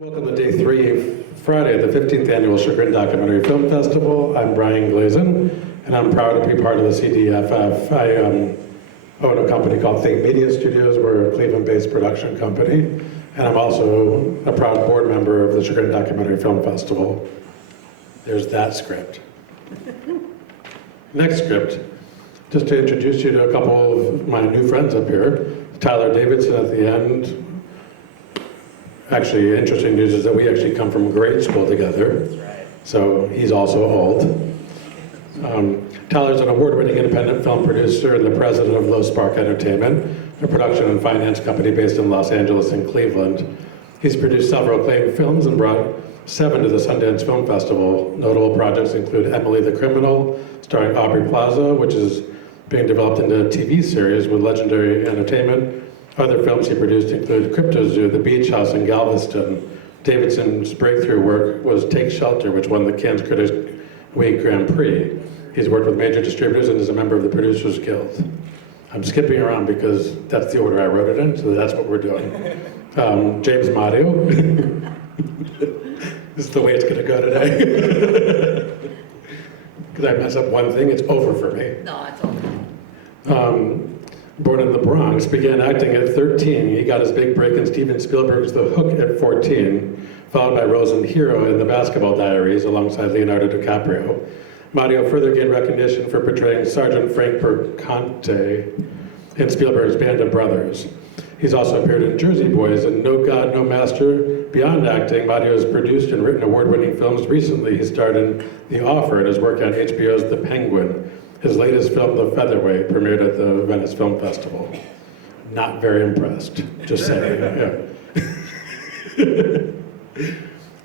Welcome to day 3, Friday, the 15th annual Chagrin Documentary Film Festival. I'm Brian Glazen, and I'm proud to be part of the CDFF. I own a company called Think Media Studios. We're a Cleveland-based production company, and I'm also a proud board member of the Chagrin Documentary Film Festival. There's that script. Next script, just to introduce you to a couple of my new friends up here. Tyler Davidson at the end. Actually, interesting news is that we actually come from grade school together. That's right. So he's also old. Tyler's an award-winning independent film producer and the president of Low Spark Entertainment, a production and finance company based in Los Angeles and Cleveland. He's produced several acclaimed films and brought 7 to the Sundance Film Festival. Notable projects include Emily the Criminal, starring Aubrey Plaza, which is being developed into a TV series with Legendary Entertainment. Other films he produced include Crypto Zoo, The Beach House in Galveston. Davidson's breakthrough work was Take Shelter, which won the Cannes Critics Week Grand Prix. He's worked with major distributors and is a member of the Producers Guild. I'm skipping around because that's the order I wrote it in, so that's what we're doing. James Mario. This is the way it's gonna go today. Because I mess up one thing, it's over for me. No, it's okay. Born in the Bronx, began acting at 13. He got his big break in Steven Spielberg's The Hook at 14, followed by roles in Hero in The Basketball Diaries alongside Leonardo DiCaprio. Mario further gained recognition for portraying Sergeant Frank Perconte in Spielberg's Band of Brothers. He's also appeared in Jersey Boys and No God, No Master. Beyond acting, Mario has produced and written award-winning films. Recently, he starred in The Offer and has worked on HBO's The Penguin. His latest film, The Featherweight, premiered at the Venice Film Festival. Not very impressed, just saying. Yeah.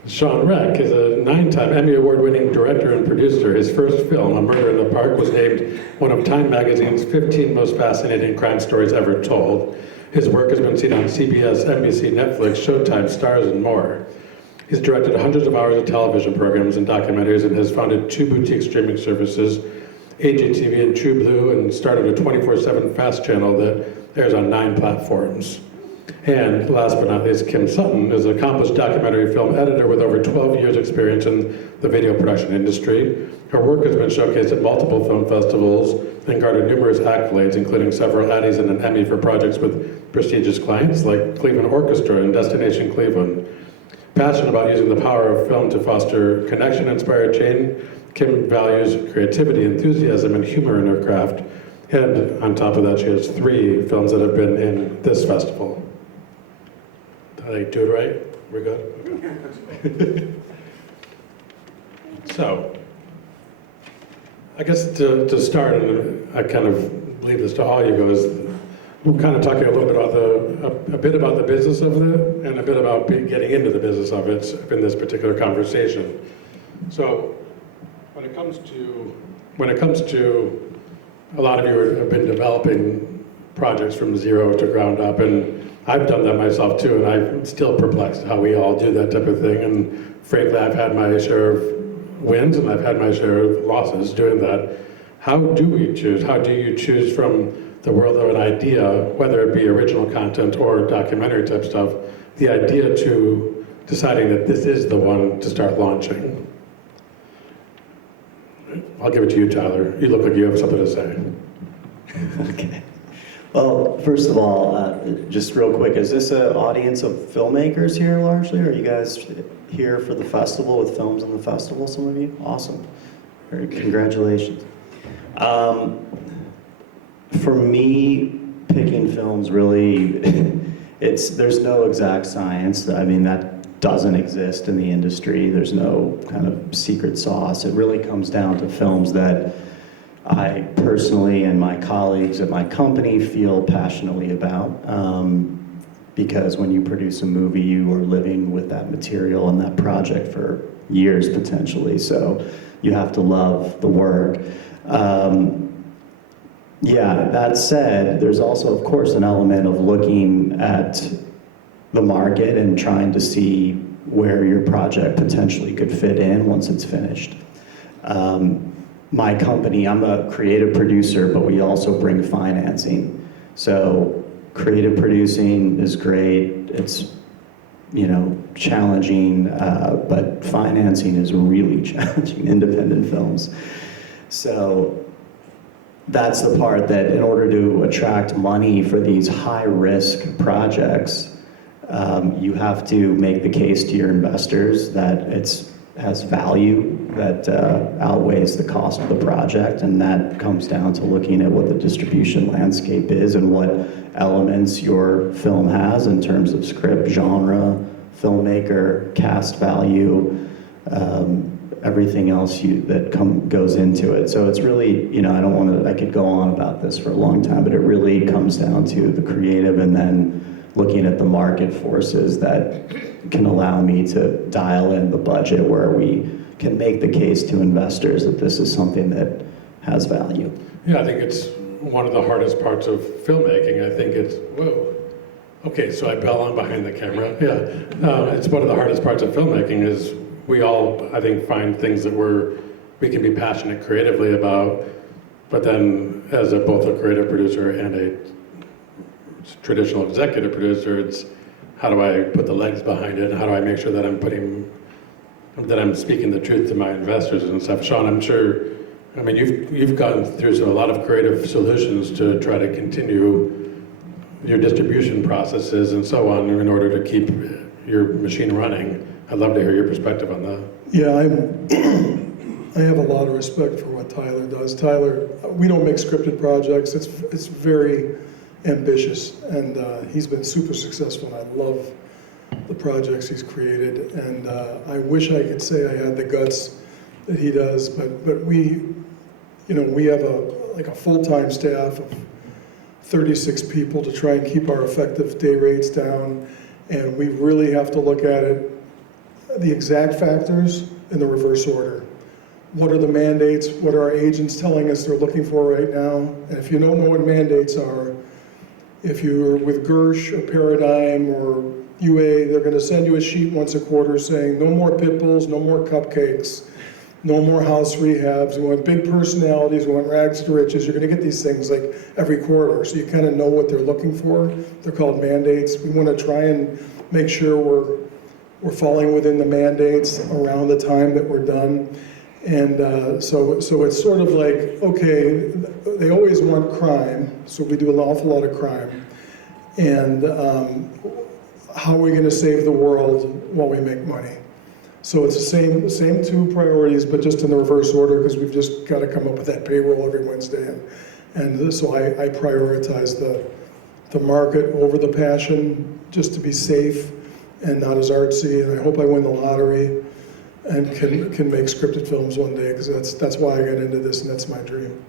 Sean Reck is a 9-time Emmy Award-winning director and producer. His first film, A Murder in the Park, was named one of Time Magazine's 15 most fascinating crime stories ever told. His work has been seen on CBS, NBC, Netflix, Showtime, Stars, and more. He's directed hundreds of hours of television programs and documentaries and has founded 2 boutique streaming services, AGTV and True Blue, and started a 24/7 fast channel that airs on 9 platforms. And last but not least, Kim Sutton is an accomplished documentary film editor with over 12 years experience in the video production industry. Her work has been showcased at multiple film festivals and garnered numerous accolades, including several Addies and an Emmy for projects with prestigious clients like Cleveland Orchestra and Destination Cleveland. Passionate about using the power of film to foster connection and inspire change, Kim values creativity, enthusiasm, and humor in her craft. And on top of that, she has 3 films that have been in this festival. Did I do it right? We're good? Okay. So, I guess to start, and I kind of leave this to all you guys, we're kind of talking a little bit about a bit about the business of it, and a bit about getting into the business of it in this particular conversation. So, when it comes to a lot of you have been developing projects from zero to ground up, and I've done that myself too, and I'm still perplexed how we all do that type of thing. And frankly, I've had my share of wins and I've had my share of losses doing that. How do we choose? How do you choose from the world of an idea, whether it be original content or documentary type stuff, the idea to deciding that this is the one to start launching? I'll give it to you, Tyler. You look like you have something to say. Okay. Well, first of all, just real quick, is this an audience of filmmakers here largely? Or are you guys here for the festival with films in the festival, some of you? Awesome. Very congratulations. For me, picking films really, there's no exact science. I mean, that doesn't exist in the industry. There's no kind of secret sauce. It really comes down to films that I personally and my colleagues at my company feel passionately about, because when you produce a movie, you are living with that material and that project for years potentially, so you have to love the work. Yeah, that said, there's also, of course, an element of looking at the market and trying to see where your project potentially could fit in once it's finished. My company, I'm a creative producer, but we also bring financing. So creative producing is great. It's challenging, but financing is really challenging independent films. So that's the part that in order to attract money for these high-risk projects, you have to make the case to your investors that it has value that outweighs the cost of the project, and that comes down to looking at what the distribution landscape is and what elements your film has in terms of script, genre, filmmaker, cast value, everything else that goes into it. So it's really, I could go on about this for a long time, but it really comes down to the creative and then looking at the market forces that can allow me to dial in the budget where we can make the case to investors that this is something that has value. Yeah, I think it's one of the hardest parts of filmmaking. I think it's, whoa. Okay, so I bell on behind the camera. Yeah, it's one of the hardest parts of filmmaking is we all, I think, find things that we can be passionate creatively about, but then as both a creative producer and a traditional executive producer, it's how do I put the legs behind it, and how do I make sure that I'm speaking the truth to my investors and stuff. Sean, I'm sure, you've gone through a lot of creative solutions to try to continue your distribution processes and so on in order to keep your machine running. I'd love to hear your perspective on that. Yeah, I have a lot of respect for what Tyler does. Tyler, we don't make scripted projects. It's very ambitious, and he's been super successful, and I love the projects he's created. And I wish I could say I had the guts that he does, but we have a full-time staff of 36 people to try and keep our effective day rates down, and we really have to look at it, the exact factors in the reverse order. What are the mandates? What are our agents telling us they're looking for right now? And if you don't know what mandates are, if you're with Gersh or Paradigm or UA, they're going to send you a sheet once a quarter saying no more pit bulls, no more cupcakes, no more house rehabs. We want big personalities, we want rags to riches. You're going to get these things like every quarter, so you kind of know what they're looking for. They're called mandates. We want to try and make sure we're falling within the mandates around the time that we're done. And so it's sort of like, okay, they always want crime, so we do an awful lot of crime. And how are we going to save the world while we make money? So it's the same two priorities, but just in the reverse order, because we've just got to come up with that payroll every Wednesday. And so I prioritize the market over the passion, just to be safe and not as artsy. And I hope I win the lottery and can make scripted films one day, because that's why I got into this, and that's my dream.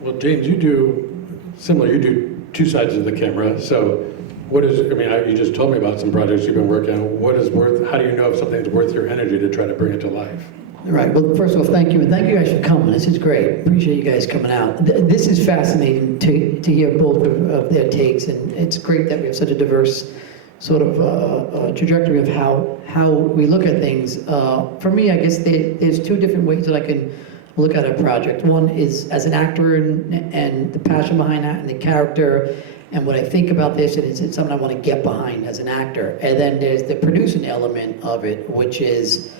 Well, James, you do similar. You do two sides of the camera. So what is, you just told me about some projects you've been working on. How do you know if something's worth your energy to try to bring it to life? Right. Well, first of all, thank you. And thank you guys for coming. This is great. Appreciate you guys coming out. This is fascinating to hear both of their takes. And it's great that we have such a diverse sort of trajectory of how we look at things. For me, I guess there's two different ways that I can look at a project. One is as an actor and the passion behind that and the character and what I think about this, and it's something I want to get behind as an actor. And then there's the producing element of it, which is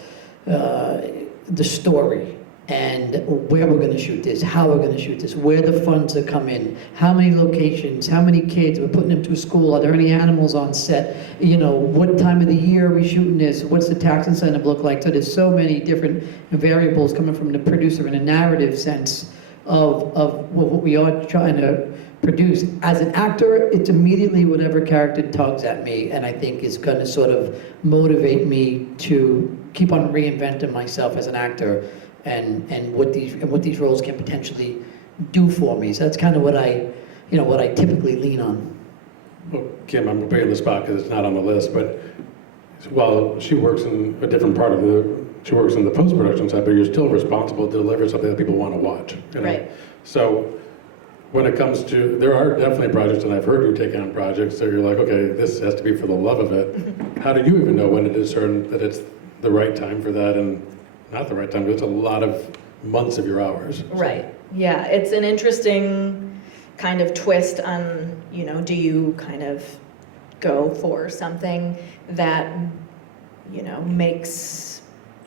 the story and where we're going to shoot this, how we're going to shoot this, where the funds are coming, how many locations, how many kids, we're putting them to a school, are there any animals on set, what time of the year are we shooting this, what's the tax incentive look like? So there's so many different variables coming from the producer in a narrative sense of what we are trying to produce. As an actor, it's immediately whatever character tugs at me and I think is going to sort of motivate me to keep on reinventing myself as an actor and what these roles can potentially do for me. So that's kind of what I typically lean on. Well, Kim, I'm putting you on the spot because it's not on the list, but while she works in a different part of she works in the post-production side, but you're still responsible to deliver something that people want to watch. Right. So when it comes to, there are definitely projects, and I've heard you take on projects that you're like, okay, this has to be for the love of it. How do you even know when to discern that it's the right time for that and not the right time? It's a lot of months of your hours. Right. Yeah, it's an interesting kind of twist on, do you kind of go for something that, makes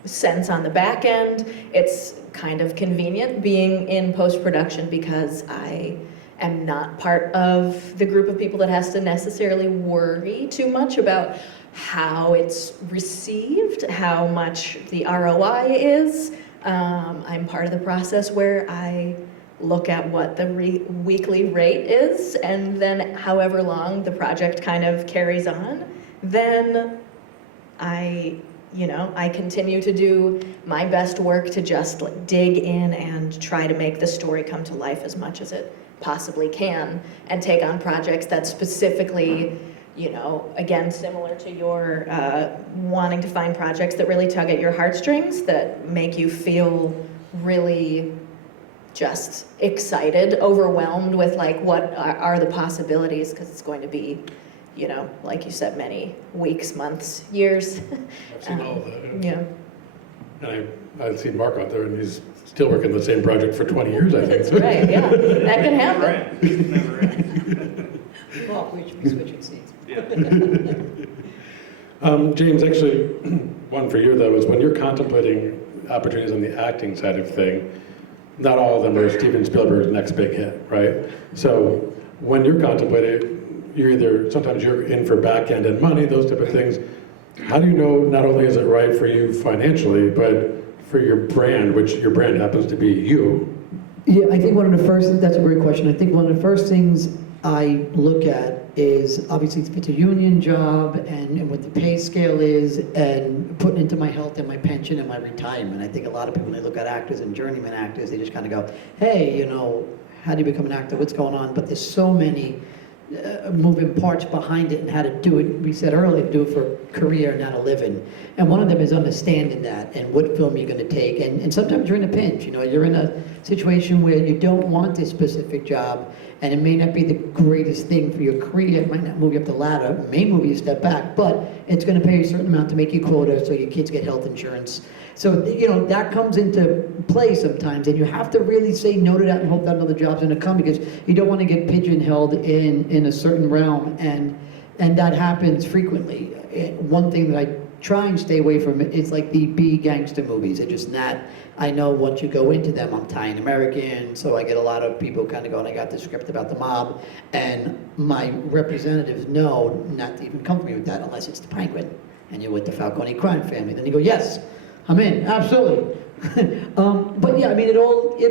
sense on the back end. It's kind of convenient being in post-production because I am not part of the group of people that has to necessarily worry too much about how it's received, how much the ROI is. I'm part of the process where I look at what the weekly rate is, and then however long the project kind of carries on, then I continue to do my best work to just dig in and try to make the story come to life as much as it possibly can, and take on projects that specifically, again, similar to your wanting to find projects that really tug at your heartstrings, that make you feel really just excited, overwhelmed with what are the possibilities, because it's going to be, like you said, many weeks, months, years. I've seen all of that. Yeah. And I've seen Mark out there, and he's still working the same project for 20 years, I think. That's right, yeah, that can happen. Never end. Well, we should be switching seats. James, actually, one for you though is when you're contemplating opportunities on the acting side of thing, not all of them are Steven Spielberg's next big hit, right? So when you're contemplating, sometimes you're in for back end and money, those type of things. How do you know not only is it right for you financially, but for your brand, which your brand happens to be you? Yeah, I think that's a great question. I think one of the first things I look at is obviously if it's a union job and what the pay scale is, and putting into my health and my pension and my retirement. I think a lot of people, when they look at actors and journeyman actors, they just kind of go, hey, how do you become an actor? What's going on? But there's so many moving parts behind it, and how to do it. We said earlier, to do it for a career, not a living. And one of them is understanding that and what film you're going to take. And sometimes you're in a pinch. You're in a situation where you don't want this specific job, and it may not be the greatest thing for your career. It might not move you up the ladder. It may move you a step back, but it's going to pay you a certain amount to make you quota, so your kids get health insurance. So, that comes into play sometimes, and you have to really say no to that and hope that another job's gonna come, because you don't want to get pigeonholed in a certain realm, and that happens frequently. One thing that I try and stay away from is like the B gangster movies. They're just not, I know once you go into them, I'm Italian American, so I get a lot of people kind of going, I got the script about the mob, and my representatives know not to even come for me with that unless it's the Penguin, and you're with the Falcone crime family. Then you go, yes, I'm in, absolutely. But yeah, it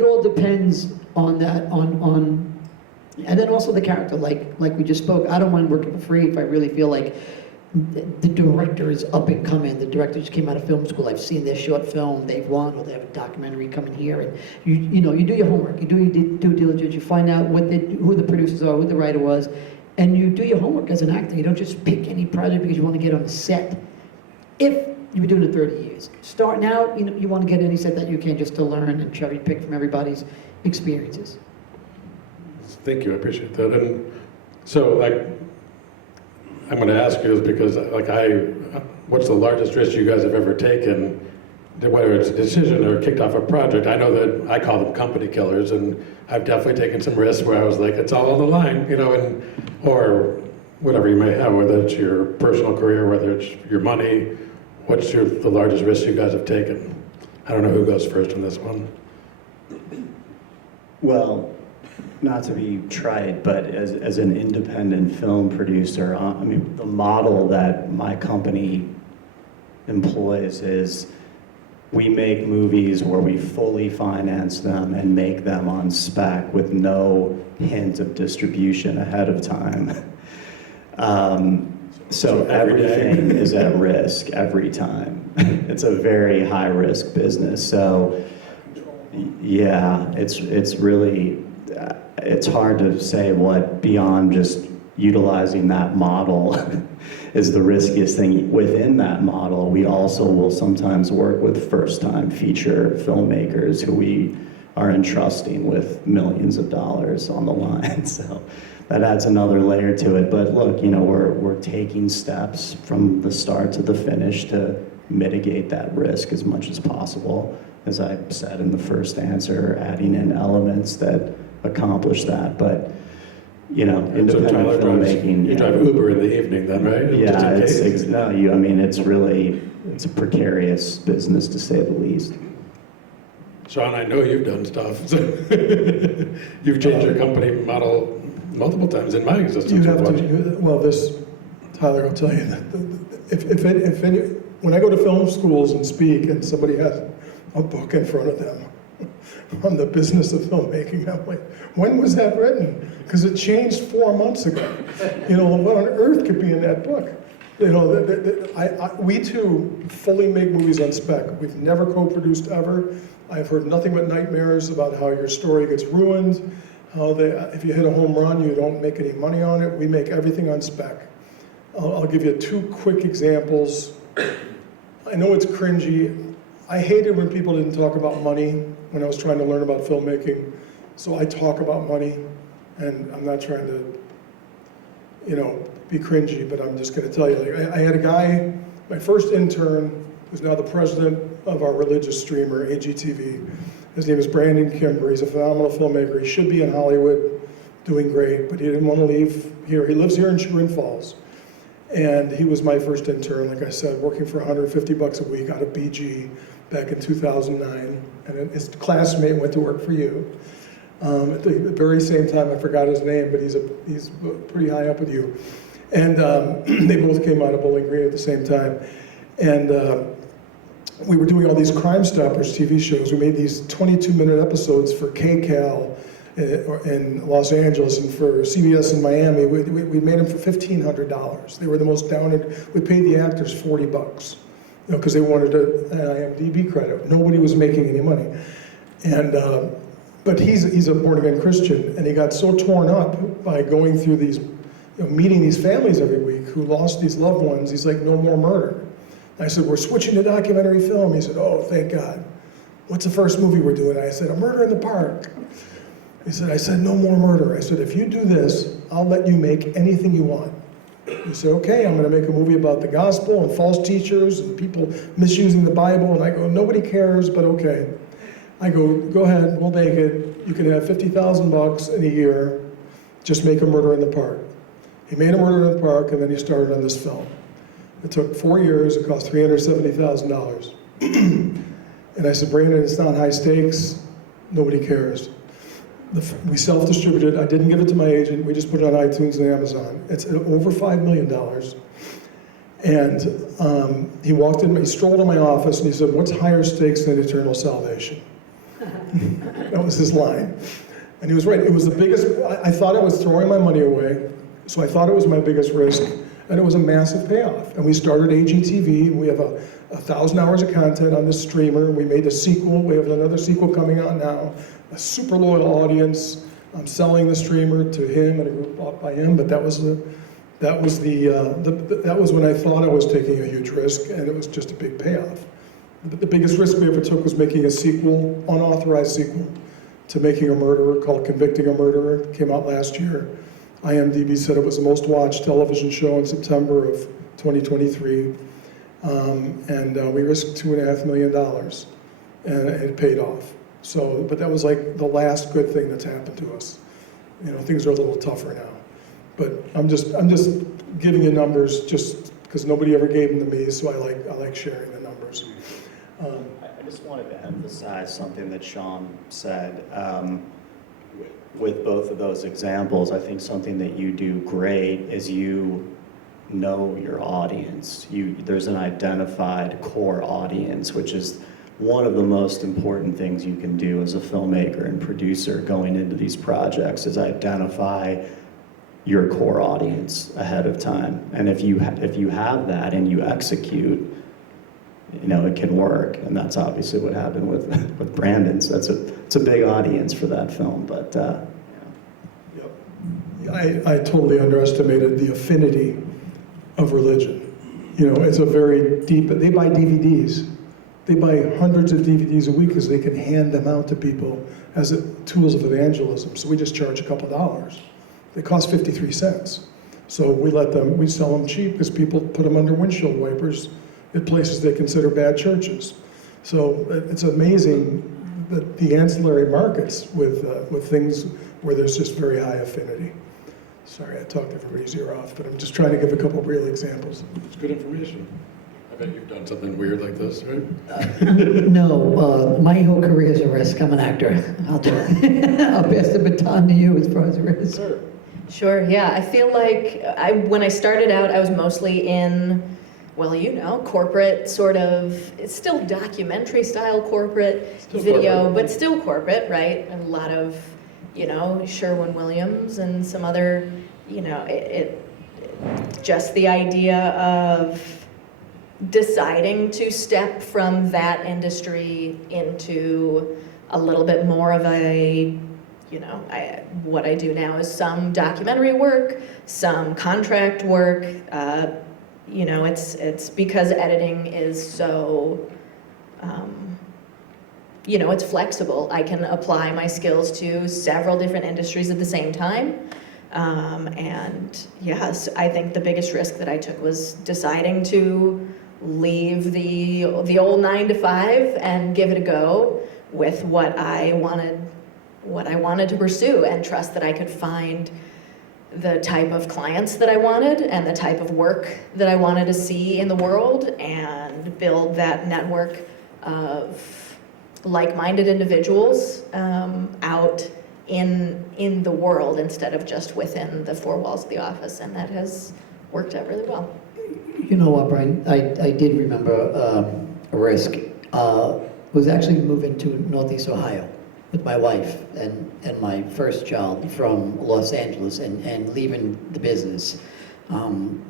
all depends on that, and then also the character, like we just spoke. I don't mind working for free if I really feel like the director is up and coming. The director just came out of film school. I've seen their short film, they've won, or they have a documentary coming here, and you do your homework, you do your due diligence, you find out who the producers are, who the writer was, and you do your homework as an actor. You don't just pick any project because you want to get on the set. If you've been doing it 30 years. Starting out, you want to get any set that you can, just to learn and cherry pick from everybody's experiences. Thank you, I appreciate that. And so, I'm going to ask you this because, what's the largest risk you guys have ever taken, whether it's a decision or kicked off a project? I know that I call them company killers, and I've definitely taken some risks where I was like, it's all on the line, or whatever you may have, whether it's your personal career, whether it's your money. What's the largest risk you guys have taken? I don't know who goes first on this one. Well, not to be trite, but as an independent film producer, the model that my company employs is we make movies where we fully finance them and make them on spec with no hint of distribution ahead of time. So everything is at risk every time. It's a very high risk business. So yeah, it's really, it's hard to say what beyond just utilizing that model is the riskiest thing. Within that model, we also will sometimes work with first-time feature filmmakers who we are entrusting with millions of dollars on the line. So that adds another layer to it. But look, we're taking steps from the start to the finish to mitigate that risk as much as possible. As I said in the first answer, adding in elements that accomplish that. But you know, And so independent Tyler drives, filmmaking. you yeah. drive Uber in the evening then, right? Just Yeah, in it's, case. no, I mean, it's really, it's a precarious business to say the least. Sean, I know you've done stuff. So you've changed your company model multiple times in my existence. You have Watch. to, well, this, Tyler will tell you that if any, when I go to film schools and speak and somebody has a book in front of them on the business of filmmaking, I'm like, when was that written? Because it changed 4 months ago. You know, what on earth could be in that book? You know, we too fully make movies on spec. We've never co-produced ever. I've heard nothing but nightmares about how your story gets ruined, how if you hit a home run, you don't make any money on it. We make everything on spec. I'll give you 2 quick examples. I know it's cringy. I hated when people didn't talk about money when I was trying to learn about filmmaking. So I talk about money, and I'm not trying to, you know, be cringy, but I'm just going to tell you. Like, I had a guy, my first intern, who's now the president of our religious streamer, AGTV. His name is Brandon Kimber. He's a phenomenal filmmaker. He should be in Hollywood doing great, but he didn't want to leave here. He lives here in Chagrin Falls. And he was my first intern, like I said, working for $150 a week out of BG back in 2009. And his classmate went to work for you. At the very same time, I forgot his name, but he's pretty high up with you. And they both came out of Bowling Green at the same time. And we were doing all these Crime Stoppers TV shows. We made these 22-minute episodes for KCAL in Los Angeles and for CBS in Miami. We made them for $1,500. They were the most downed. We paid the actors $40, you know, because they wanted an IMDb credit. Nobody was making any money. And but he's a born-again Christian, and he got so torn up by going through these, you know, meeting these families every week who lost these loved ones. He's like, no more murder. I said, we're switching to documentary film. He said, oh, thank God. What's the first movie we're doing? I said, A Murder in the Park. He said, I said, no more murder. I said, if you do this, I'll let you make anything you want. He said, okay, I'm going to make a movie about the gospel and false teachers and people misusing the Bible. And I go, nobody cares, but okay. I go, go ahead, we'll make it. You can have $50,000 in a year. Just make A Murder in the Park. He made A Murder in the Park, and then he started on this film. It took 4 years. It cost $370,000. And I said, Brandon, it's not high stakes. Nobody cares. We self-distributed. I didn't give it to my agent. We just put it on iTunes and Amazon. It's over $5 million. And he walked in, he strolled in my office, and he said, what's higher stakes than eternal salvation? That was his line. And he was right. It was the biggest, I thought I was throwing my money away, so I thought it was my biggest risk, and it was a massive payoff. And we started AGTV, and we have 1,000 hours of content on this streamer. We made a sequel. We have another sequel coming out now. A super loyal audience. I'm selling the streamer to him and a group bought by him, but that was when I thought I was taking a huge risk, and it was just a big payoff. But the biggest risk we ever took was making a sequel, unauthorized sequel, to Making a Murderer called Convicting a Murderer. It came out last year. IMDb said it was the most watched television show in September of 2023. We risked $2.5 million, and it paid off. So, but that was like the last good thing that's happened to us. You know, things are a little tougher now. But I'm just giving you numbers just because nobody ever gave them to me, so I like sharing the numbers. I just wanted to emphasize something that Sean said. With both of those examples, I think something that you do great is you know your audience. There's an identified core audience, which is one of the most important things you can do as a filmmaker and producer going into these projects is identify your core audience ahead of time. And if you have that and you execute, you know, it can work. And that's obviously what happened with Brandon's. It's a big audience for that film, but I totally underestimated the affinity of religion. You know, it's a very deep, they buy DVDs. They buy hundreds of DVDs a week because they can hand them out to people as tools of evangelism. So we just charge a couple dollars. They cost 53 cents. So we sell them cheap because people put them under windshield wipers at places they consider bad churches. So it's amazing that the ancillary markets with things where there's just very high affinity. Sorry, I talked everybody's ear off, but I'm just trying to give a couple real examples. It's good information. I bet you've done something weird like this, right? No, my whole career is a risk. I'm an actor. I'll pass the baton to you as far as a risk. Sure. Sure, yeah. I feel like when I started out, I was mostly in, well, corporate sort of, it's still documentary style corporate Still video, corporate. but still corporate, right? And a lot of, Sherwin-Williams and some other, just the idea of deciding to step from that industry into a little bit more of what I do now is some documentary work, some contract work. It's because editing is so, it's flexible. I can apply my skills to several different industries at the same time. And yes, I think the biggest risk that I took was deciding to leave the old 9 to 5 and give it a go with what I wanted to pursue, and trust that I could find the type of clients that I wanted and the type of work that I wanted to see in the world, and build that network of like-minded individuals out in the world instead of just within the four walls of the office, and that has worked out really well. You know what, Brian? I did remember a risk. Was actually moving to Northeast Ohio with my wife and my first child from Los Angeles, and leaving the business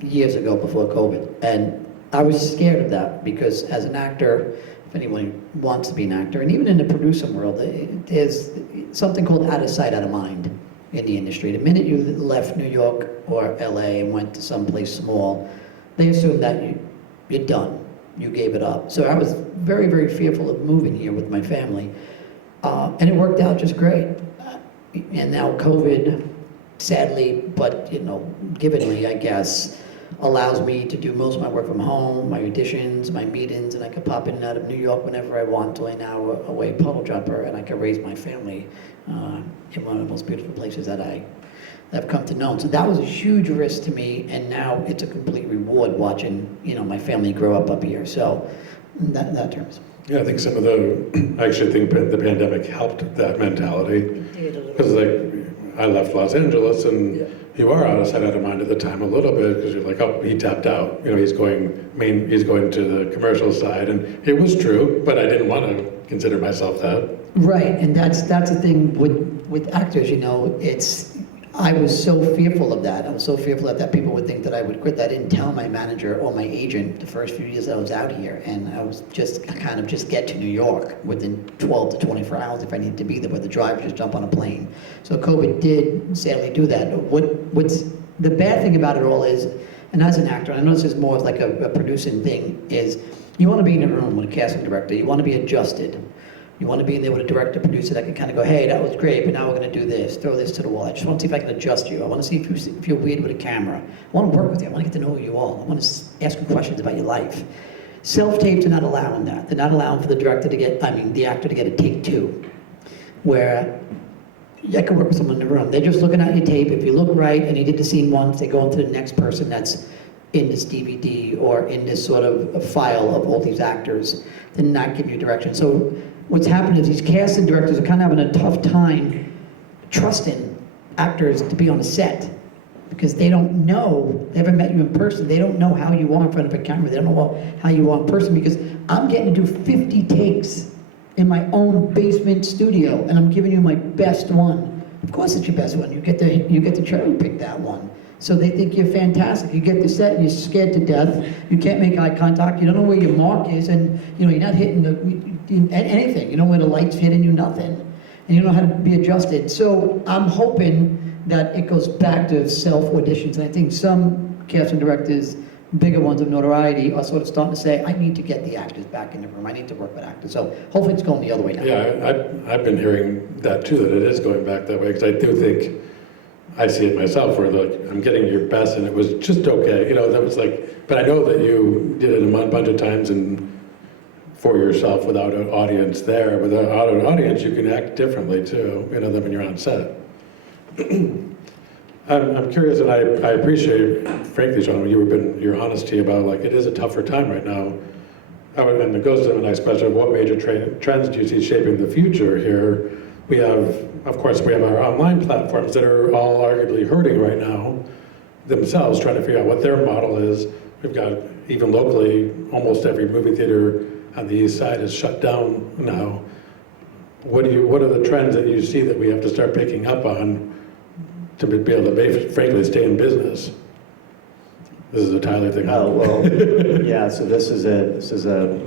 years ago before COVID. And I was scared of that because as an actor, if anyone wants to be an actor, and even in the producing world, there's something called out of sight, out of mind in the industry. The minute you left New York or LA and went to someplace small, they assume that you're done. You gave it up. So I was very, very fearful of moving here with my family. And it worked out just great. And now COVID, sadly, but givingly, I guess, allows me to do most of my work from home, my auditions, my meetings, and I can pop in and out of New York whenever I want to an hour away puddle jumper, and I can raise my family in one of the most beautiful places that I've come to know. So that was a huge risk to me, and now it's a complete reward watching my family grow up here. So that terms. Yeah, I think I actually think the pandemic helped that mentality. Because I left Los Angeles, and you are out of sight, out of mind at the time a little bit, because you're like, oh, he tapped out. He's going to the commercial side, and it was true, but I didn't want to consider myself that. Right, and that's the thing with actors. I was so fearful of that. I was so fearful that people would think that I would quit. That I didn't tell my manager or my agent the first few years I was out here, and I was just get to New York within 12 to 24 hours if I needed to be there, with the driver just jump on a plane. So COVID did sadly do that. What's the bad thing about it all is, and as an actor, and I know this is more of like a producing thing, is you want to be in a room with a casting director. You want to be adjusted. You want to be in there with a director, producer that can kind of go, hey, that was great, but now we're going to do this, throw this to the wall. I just want to see if I can adjust you. I want to see if you're weird with a camera. I want to work with you. I want to get to know who you are. I want to ask you questions about your life. Self-tapes are not allowing that. They're not allowing for the actor to get a take 2, where I can work with someone in the room. They're just looking at your tape. If you look right and you did the scene once, they go on to the next person that's in this DVD or in this sort of a file of all these actors. They're not giving you direction. So what's happened is these casting directors are kind of having a tough time trusting actors to be on a set, because they don't know, they haven't met you in person, they don't know how you are in front of a camera, they don't know how you are in person, because I'm getting to do 50 takes in my own basement studio, and I'm giving you my best one. Of course it's your best one, you get to cherry pick that one. So they think you're fantastic. You get to set and you're scared to death. You can't make eye contact. You don't know where your mark is, and you're not hitting anything. You know where the light's hitting you, nothing. And you don't know how to be adjusted. So I'm hoping that it goes back to self-auditions. And I think some casting directors, bigger ones of notoriety, are sort of starting to say, I need to get the actors back in the room. I need to work with actors. So hopefully it's going the other way now. Yeah, I've been hearing that too, that it is going back that way, because I do think, I see it myself, where I'm getting your best, and it was just okay. That was but I know that you did it a bunch of times and for yourself without an audience there. Without an audience, you can act differently too, than when you're on set. I'm curious, and I appreciate, frankly, Sean, your honesty about, like, it is a tougher time right now. And it goes to the next question of what major trends do you see shaping the future here? We have, of course, we have our online platforms that are all arguably hurting right now themselves, trying to figure out what their model is. We've got, even locally, almost every movie theater on the east side is shut down now. What are the trends that you see that we have to start picking up on to be able to, frankly, stay in business? This is a Tyler thing. Oh, well, yeah, so this is a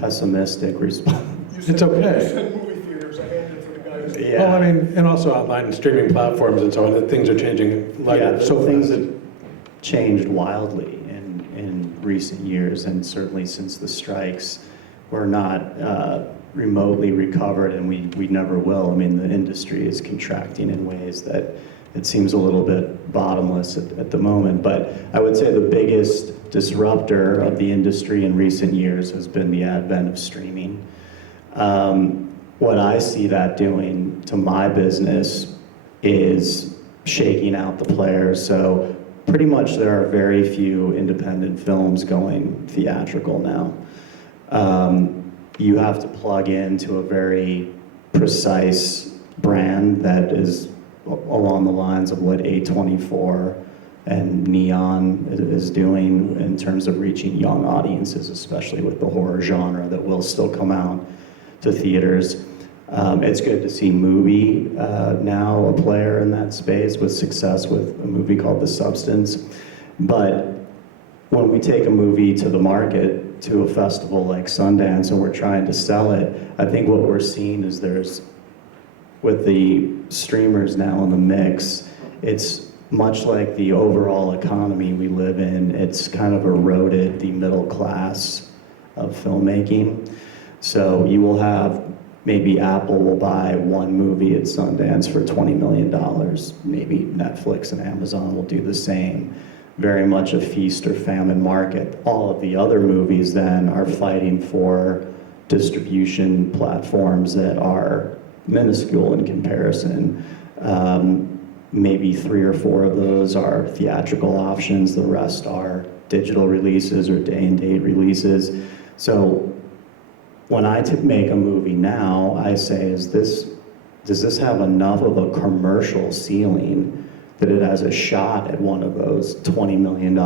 pessimistic response. It's okay. You said movie theaters, I handed it to the guy who's. Yeah. Well, I mean, and also online streaming platforms and so on, that things are changing like Yeah, so things fast. have changed wildly in recent years, and certainly since the strikes, we're not remotely recovered, and we never will. I mean, the industry is contracting in ways that it seems a little bit bottomless at the moment. But I would say the biggest disruptor of the industry in recent years has been the advent of streaming. What I see that doing to my business is shaking out the players. So pretty much there are very few independent films going theatrical now. You have to plug into a very precise brand that is along the lines of what A24 and Neon is doing in terms of reaching young audiences, especially with the horror genre that will still come out to theaters. It's good to see Movie now a player in that space with success with a movie called The Substance. But when we take a movie to the market, to a festival like Sundance, and we're trying to sell it, I think what we're seeing is with the streamers now in the mix, it's much like the overall economy we live in. It's kind of eroded the middle class of filmmaking. So you will have, maybe Apple will buy one movie at Sundance for $20 million. Maybe Netflix and Amazon will do the same. Very much a feast or famine market. All of the other movies then are fighting for distribution platforms that are minuscule in comparison. Maybe 3 or 4 of those are theatrical options. The rest are digital releases or day-and-date releases. So when I make a movie now, I say, does this have enough of a commercial ceiling that it has a shot at one of those $20 million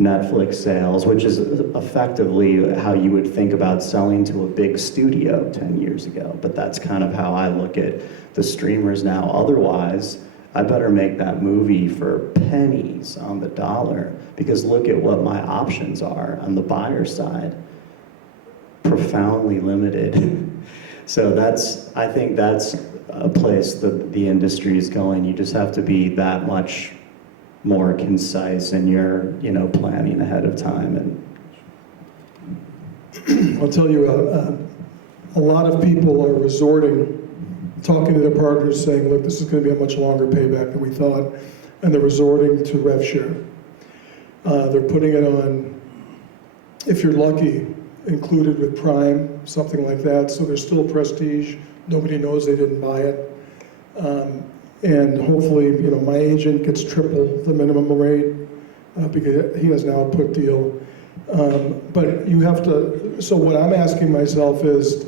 Netflix sales, which is effectively how you would think about selling to a big studio 10 years ago. But that's kind of how I look at the streamers now. Otherwise, I better make that movie for pennies on the dollar, because look at what my options are on the buyer side. Profoundly limited. So I think that's a place that the industry is going. You just have to be that much more concise in your, planning ahead of time. And I'll tell you, a lot of people are talking to their partners saying, look, this is going to be a much longer payback than we thought, and they're resorting to rev share. They're putting it on, if you're lucky, included with Prime, something like that, so there's still prestige. Nobody knows they didn't buy it. And hopefully, my agent gets triple the minimum rate because he has an output deal. But you have to, so what I'm asking myself is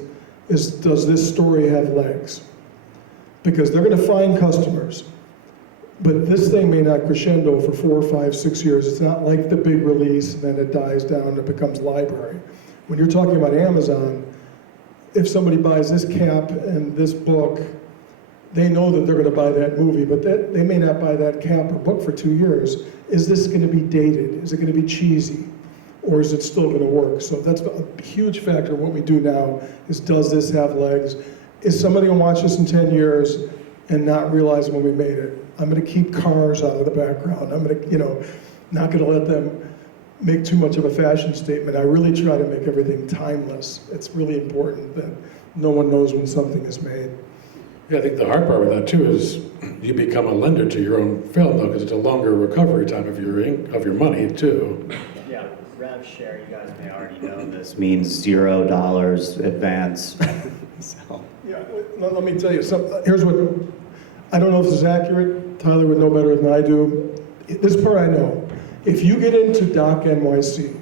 does this story have legs? Because they're gonna find customers, but this thing may not crescendo for 4, 5, 6 years. It's not like the big release and then it dies down and it becomes library. When you're talking about Amazon, if somebody buys this cap and this book, they know that they're going to buy that movie, but they may not buy that cap or book for 2 years. Is this going to be dated? Is it going to be cheesy? Or is it still going to work? So that's a huge factor. What we do now is, does this have legs? Is somebody going to watch this in 10 years and not realize when we made it? I'm going to keep cars out of the background. I'm going to, not going to let them make too much of a fashion statement. I really try to make everything timeless. It's really important that no one knows when something is made. Yeah, I think the hard part with that too is you become a lender to your own film, though, because it's a longer recovery time of your money too. yeah, rev share, you guys may already know this, means $0 advance. So. Yeah, let me tell you something. Here's what, I don't know if this is accurate. Tyler would know better than I do. This part I know. If you get into Doc NYC,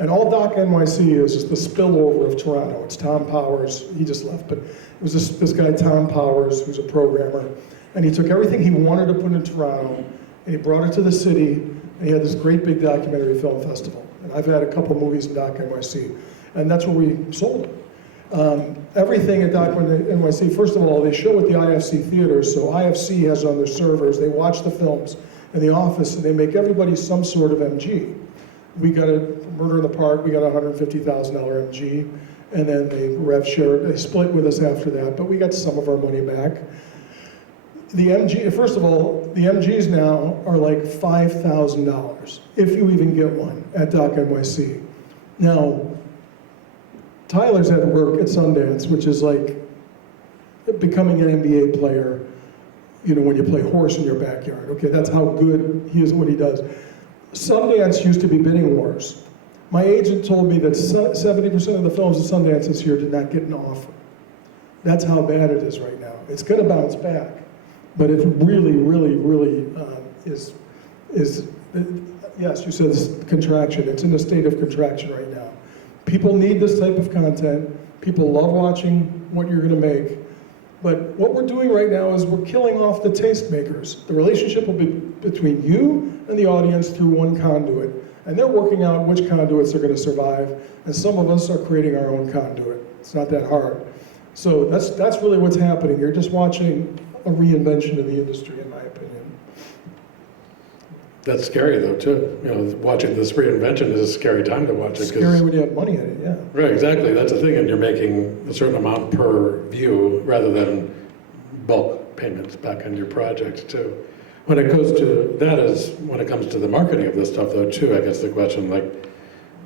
and all Doc NYC is the spillover of Toronto. It's Tom Powers, he just left, but it was this guy Tom Powers, who's a programmer, and he took everything he wanted to put in Toronto, and he brought it to the city, and he had this great big documentary film festival. And I've had a couple movies in Doc NYC, and that's where we sold it. Everything at Doc NYC, first of all, they show at the IFC theaters, so IFC has on their servers, they watch the films in the office, and they make everybody some sort of MG. We got a Murder in the Park, we got a $150,000 MG, and then they rev shared, they split with us after that, but we got some of our money back. The MG, first of all, the MGs now are like $5,000, if you even get one, at Doc NYC. Now, Tyler's had work at Sundance, which is like becoming an NBA player, you know, when you play horse in your backyard. Okay, that's how good he is at what he does. Sundance used to be bidding wars. My agent told me that 70% of the films at Sundance this year did not get an offer. That's how bad it is right now. It's going to bounce back, but it really, really, really is. Yes, you said this contraction. It's in a state of contraction right now. People need this type of content. People love watching what you're going to make. But what we're doing right now is we're killing off the tastemakers. The relationship will be between you and the audience through one conduit. And they're working out which conduits are going to survive. And some of us are creating our own conduit. It's not that hard. So that's really what's happening. You're just watching a reinvention of the industry, in my opinion. That's scary though too. You know, watching this reinvention is a scary time to watch it. It's scary when you have money in it, yeah. Right, exactly. That's the thing, and you're making a certain amount per view rather than bulk payments back on your project too. When it goes to that is when it comes to the marketing of this stuff though too. I guess the question like,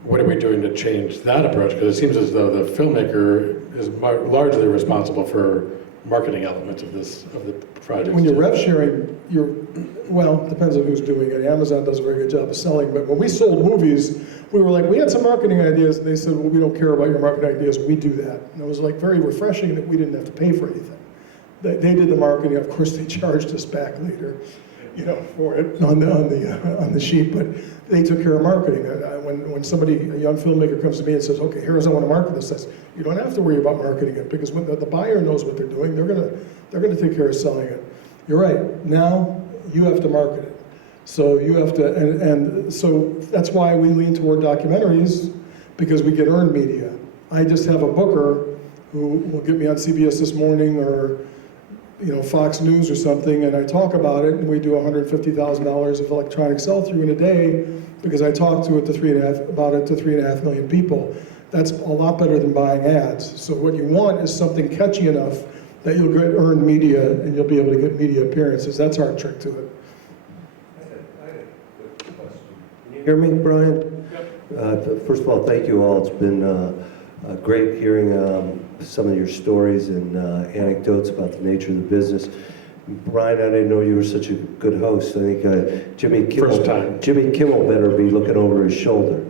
what are we doing to change that approach? Because it seems as though the filmmaker is largely responsible for marketing elements of the project. When you're rev sharing, well, depends on who's doing it. Amazon does a very good job of selling, but when we sold movies, we were like, we had some marketing ideas, and they said, well, we don't care about your marketing ideas, we do that. And it was like very refreshing that we didn't have to pay for anything. They did the marketing, of course, they charged us back later, you know, for it on the sheet, but they took care of marketing. When somebody, a young filmmaker comes to me and says, okay, here's how I want to market this, says, you don't have to worry about marketing it, because when the buyer knows what they're doing, they're gonna take care of selling it. You're right, now you have to market it. So you have to, and so that's why we lean toward documentaries, because we get earned media. I just have a booker who will get me on CBS This Morning or, you know, Fox News or something, and I talk about it, and we do $150,000 of electronic sell-through in a day, because I talk about it to 3.5 million people. That's a lot better than buying ads. So what you want is something catchy enough that you'll get earned media, and you'll be able to get media appearances. That's our trick to it. I had a quick question. Can you hear me, Brian? Yep. First of all, thank you all. It's been great hearing some of your stories and anecdotes about the nature of the business. Brian, I didn't know you were such a good host. I think Jimmy Kimmel better be looking over his shoulder.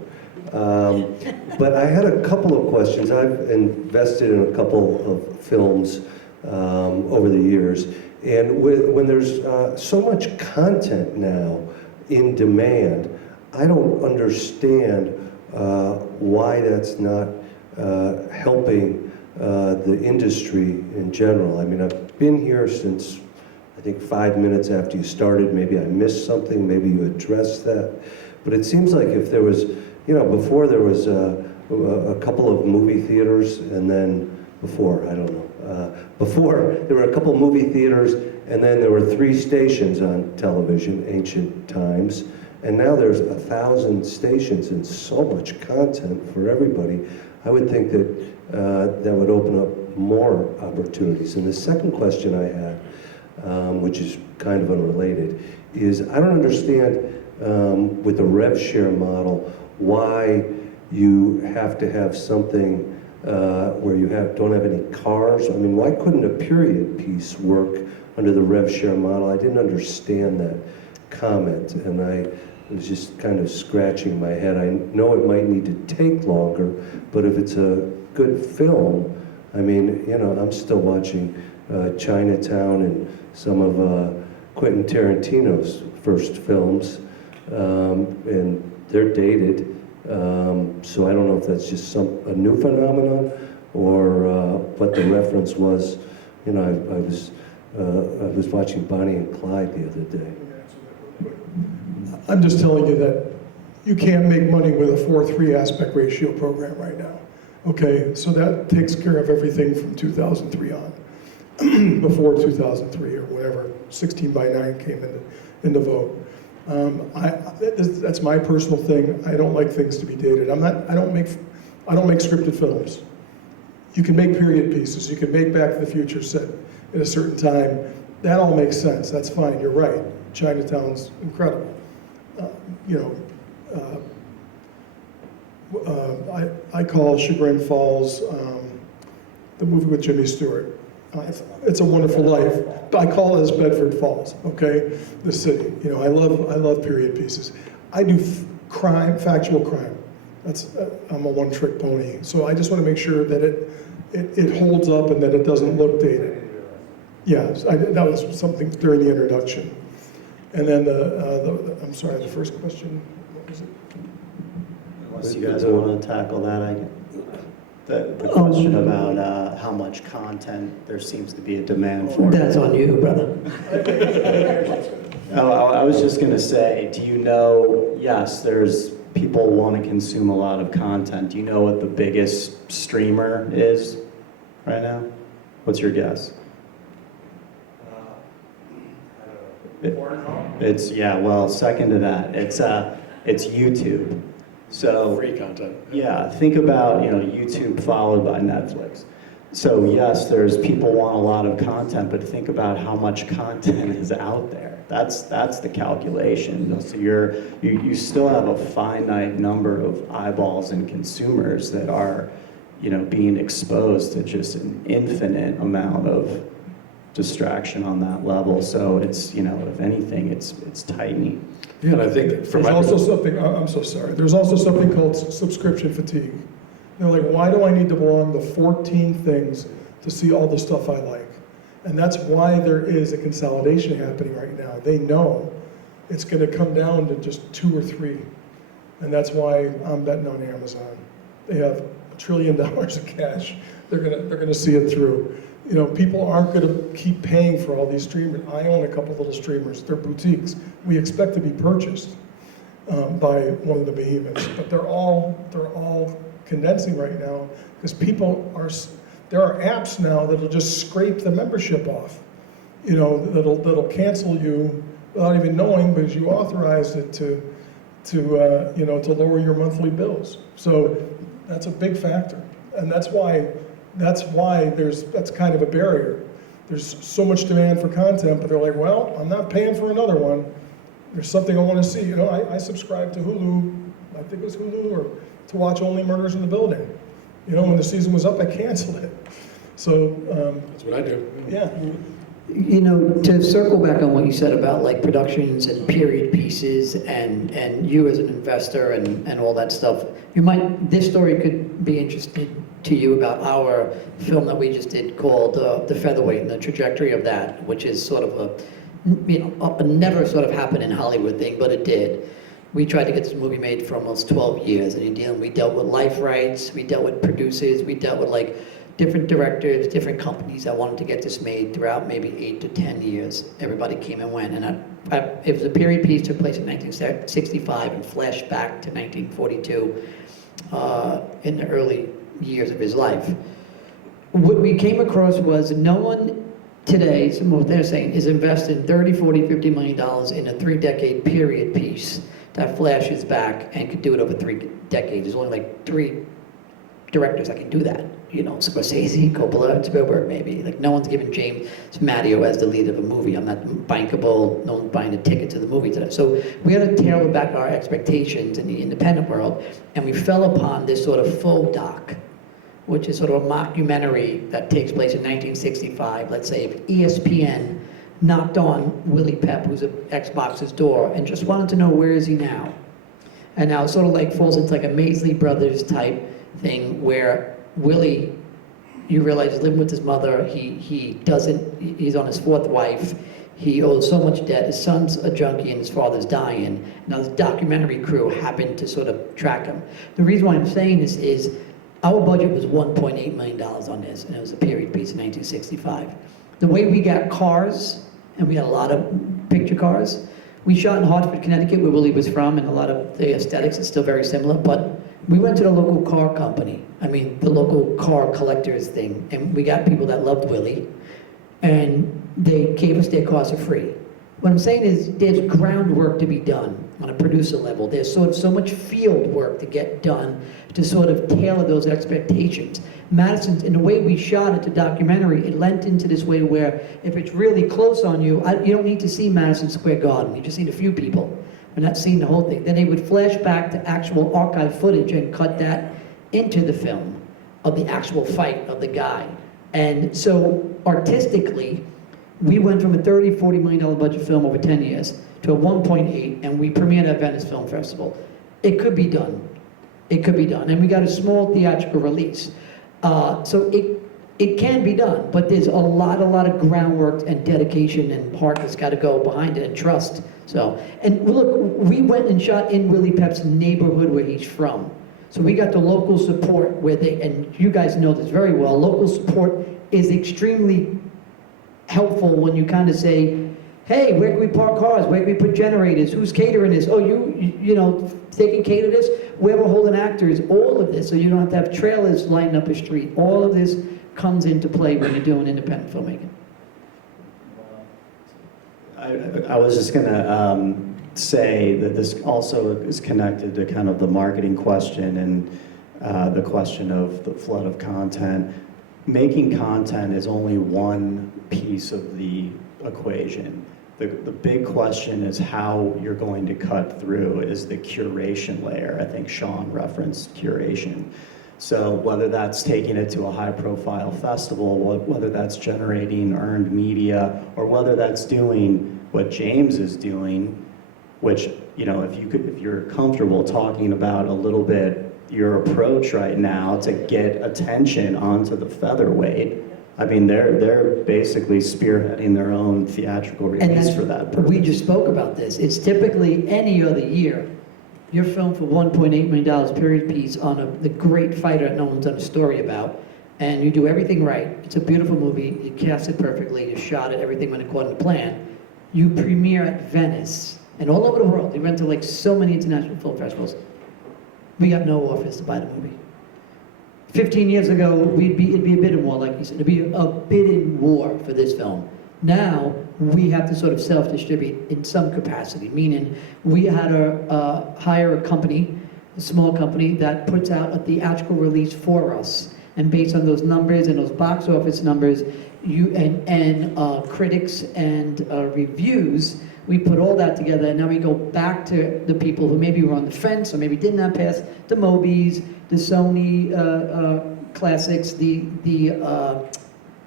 But I had a couple of questions. I've invested in a couple of films over the years, and when there's so much content now in demand, I don't understand why that's not helping the industry in general. I mean, I've been here since, I think, 5 minutes after you started. Maybe I missed something, maybe you addressed that. But it seems like if there was, you know, before there was a couple of movie theaters, and then before, I don't know, before there were a couple of movie theaters, and then there were 3 stations on television, ancient times. And now there's 1,000 stations and so much content for everybody. I would think that that would open up more opportunities. And the second question I had, which is kind of unrelated, is I don't understand with the rev share model why you have to have something where you don't have any cars. I mean, why couldn't a period piece work under the rev share model? I didn't understand that comment, and I was just kind of scratching my head. I know it might need to take longer, but if it's a good film, I mean, you know, I'm still watching Chinatown and some of Quentin Tarantino's first films, and they're dated. So I don't know if that's just a new phenomenon or what the reference was. You know, I was watching Bonnie and Clyde the other day. I'm just telling you that you can't make money with a 4:3 aspect ratio program right now. Okay, so that takes care of everything from 2003 on. Before 2003 or whatever, 16:9 came into vogue. That's my personal thing. I don't like things to be dated. I don't make scripted films. You can make period pieces. You can make Back to the Future set at a certain time. That all makes sense. That's fine. You're right. Chinatown's incredible. I call Chagrin Falls the movie with Jimmy Stewart. It's a Wonderful Life. I call it as Bedford Falls. Okay, the city. You know, I love period pieces. I do crime, factual crime. I'm a one-trick pony. So I just want to make sure that it holds up and that it doesn't look dated. Yeah, that was something during the introduction. And then I'm sorry, the first question, what was it? Unless you guys want to tackle that, the question about how much content there seems to be a demand for. That's on you, brother. I was just going to say, do you know, yes, there's people want to consume a lot of content. Do you know what the biggest streamer is right now? What's your guess? It's, yeah, well, second to that, it's YouTube. So Free content. yeah, think about, YouTube followed by Netflix. So yes, there's people want a lot of content, but think about how much content is out there. That's the calculation. So you still have a finite number of eyeballs and consumers that are, being exposed to just an infinite amount of distraction on that level. So it's, if anything, it's tightening. Yeah, and I think There's also something, I'm so sorry, there's also something called subscription fatigue. They're like, why do I need to belong to 14 things to see all the stuff I like? And that's why there is a consolidation happening right now. They know it's going to come down to just 2 or 3. And that's why I'm betting on Amazon. They have $1 trillion of cash. They're gonna see it through. People aren't going to keep paying for all these streamers. I own a couple little streamers. They're boutiques. We expect to be purchased by one of the behemoths, but they're all condensing right now because there are apps now that'll just scrape the membership off. That'll cancel you without even knowing because you authorized it to lower your monthly bills. So that's a big factor, and that's why that's kind of a barrier. There's so much demand for content, but they're like, well, I'm not paying for another one. There's something I want to see. I subscribed to Hulu, I think it was Hulu, or to watch Only Murders in the Building. When the season was up, I canceled it. So that's what I do. yeah. To circle back on what you said about like productions and period pieces and you as an investor and all that stuff, this story could be interesting to you about our film that we just did called The Featherweight and the trajectory of that, which is sort of a never sort of happened in Hollywood thing, but it did. We tried to get this movie made for almost 12 years, and we dealt with life rights, we dealt with producers, we dealt with like different directors, different companies that wanted to get this made throughout maybe 8 to 10 years. Everybody came and went, and it was a period piece, took place in 1965 and flashed back to 1942 in the early years of his life. What we came across was no one today, some of what they're saying, is investing $30, $40, $50 million in a 3-decade period piece that flashes back and could do it over 3 decades. There's only like 3 directors that can do that. Scorsese, Coppola, and Spielberg maybe. Like no one's giving James Matteo as the lead of a movie. I'm not bankable, no one's buying a ticket to the movie today. So we had to tailor back our expectations in the independent world, and we fell upon this sort of faux doc, which is sort of a mockumentary that takes place in 1965. Let's say if ESPN knocked on Willie Pep, who's at Xbox's door, and just wanted to know where is he now. And now it sort of like falls into like a Maisley Brothers type thing where Willie, you realize, is living with his mother. He's on his 4th wife. He owes so much debt. His son's a junkie and his father's dying. Now, this documentary crew happened to sort of track him. The reason why I'm saying this is our budget was $1.8 million on this, and it was a period piece in 1965. The way we got cars, and we had a lot of picture cars, we shot in Hartford, Connecticut, where Willie was from, and a lot of the aesthetics is still very similar, but we went to the local car company, the local car collectors thing, and we got people that loved Willie, and they gave us their cars for free. What I'm saying is there's groundwork to be done on a producer level. There's sort of so much field work to get done to sort of tailor those expectations. Madison's, in the way we shot it, the documentary, it lent into this way where if it's really close on you, you don't need to see Madison Square Garden. You just need a few people. We're not seeing the whole thing. Then they would flash back to actual archive footage and cut that into the film of the actual fight of the guy. And so artistically, we went from a $30, $40 million budget film over 10 years to a 1.8, and we premiered at Venice Film Festival. It could be done. It could be done. And we got a small theatrical release. So it can be done, but there's a lot of groundwork and dedication and heart that's got to go behind it and trust. So, and look, we went and shot in Willie Pep's neighborhood where he's from. So we got the local support where and you guys know this very well, local support is extremely helpful when you kind of say, hey, where can we park cars? Where can we put generators? Who's catering this? Oh, you know, they can cater this? Where we're holding actors? All of this, so you don't have to have trailers lining up a street. All of this comes into play when you're doing independent filmmaking. I was just gonna say that this also is connected to kind of the marketing question and the question of the flood of content. Making content is only one piece of the equation. The big question is how you're going to cut through is the curation layer. I think Sean referenced curation. So whether that's taking it to a high-profile festival, whether that's generating earned media, or whether that's doing what James is doing, which, you know, if you're comfortable talking about a little bit your approach right now to get attention onto the featherweight. I mean, they're basically spearheading their own theatrical release for that purpose. We just spoke about this. It's typically any other year. You're filmed for $1.8 million period piece on the great fighter that no one's done a story about, and you do everything right. It's a beautiful movie. You cast it perfectly. You shot it. Everything went according to plan. You premiere at Venice and all over the world. You went to like so many international film festivals. We got no offers to buy the movie. 15 years ago, it'd be a bidding war, like you said. It'd be a bidding war for this film. Now, we have to sort of self-distribute in some capacity, meaning we had to hire a company, a small company, that puts out a theatrical release for us. And based on those numbers and those box office numbers, critics and reviews, we put all that together, and now we go back to the people who maybe were on the fence or maybe did not pass the Mobies, the Sony classics, the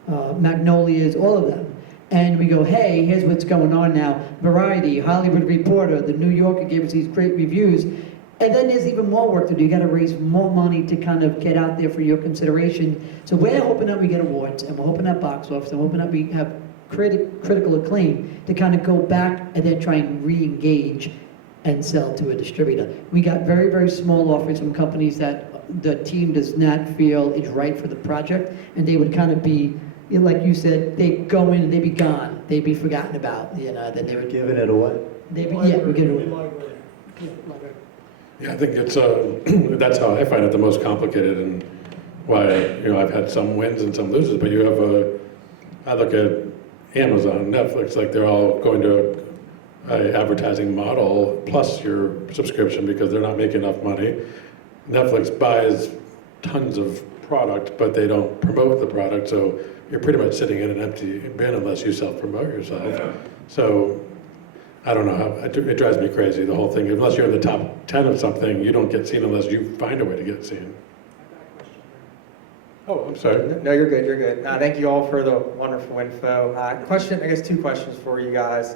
Magnolias, all of them. And we go, hey, here's what's going on now. Variety, Hollywood Reporter, the New Yorker gave us these great reviews. And then there's even more work to do. You got to raise more money to kind of get out there for your consideration. So we're hoping that we get awards, and we're hoping that box office, and we're hoping that we have critical acclaim to kind of go back and then try and re-engage and sell to a distributor. We got very, very small offers from companies that the team does not feel is right for the project, and they would kind of be, like you said, they go in and they'd be gone. They'd be forgotten about, you know, then they would... Giving it away. They'd be, yeah, we give it away. Yeah, I think it's that's how I find it the most complicated, and why, you know, I've had some wins and some losses, but you have I look at Amazon, Netflix, like they're all going to a advertising model plus your subscription because they're not making enough money. Netflix buys tons of product, but they don't promote the product, so you're pretty much sitting in an empty bin unless you self-promote yourself. Yeah. So I don't know how, it drives me crazy, the whole thing. Unless you're in the top 10 of something, you don't get seen unless you find a way to get seen. Oh, I'm sorry. No, you're good, you're good. Thank you all for the wonderful info. Question, I guess two questions for you guys.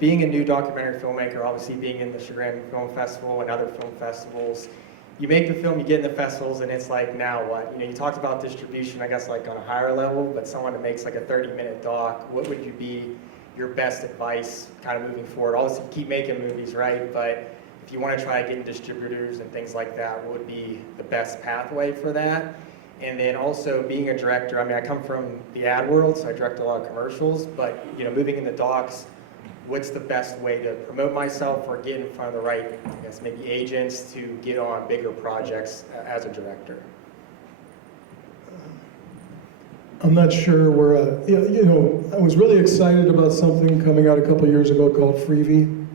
Being a new documentary filmmaker, obviously being in the Chagrin Film Festival and other film festivals, you make the film, you get in the festivals, and it's like, now what? You know, you talked about distribution, I guess, like on a higher level, but someone that makes like a 30-minute doc, what would you be your best advice kind of moving forward? Obviously, keep making movies, right? But if you want to try getting distributors and things like that, what would be the best pathway for that? And then also being a director, I mean, I come from the ad world, so I direct a lot of commercials, but moving into docs, what's the best way to promote myself or get in front of the right, I guess, maybe agents to get on bigger projects as a director? I'm not sure where, I was really excited about something coming out a couple years ago called Freevee,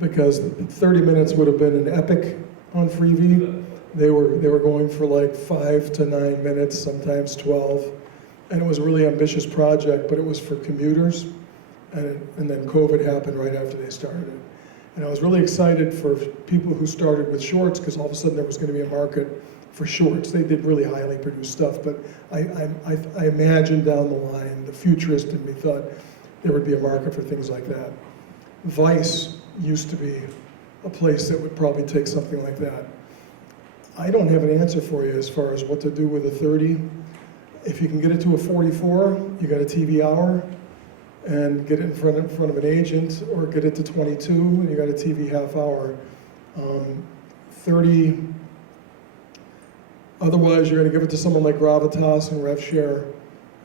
because 30 minutes would have been an epic on Freevee. They were going for like 5 to 9 minutes, sometimes 12, and it was a really ambitious project, but it was for commuters, and then COVID happened right after they started it. And I was really excited for people who started with shorts, because all of a sudden there was going to be a market for shorts. They did really highly produced stuff, but I imagined down the line, the futurist in me thought there would be a market for things like that. Vice used to be a place that would probably take something like that. I don't have an answer for you as far as what to do with a 30. If you can get it to a 44, you got a TV hour, and get it in front of an agent, or get it to 22, and you got a TV half hour. 30. Otherwise, you're going to give it to someone like Gravitas and RevShare,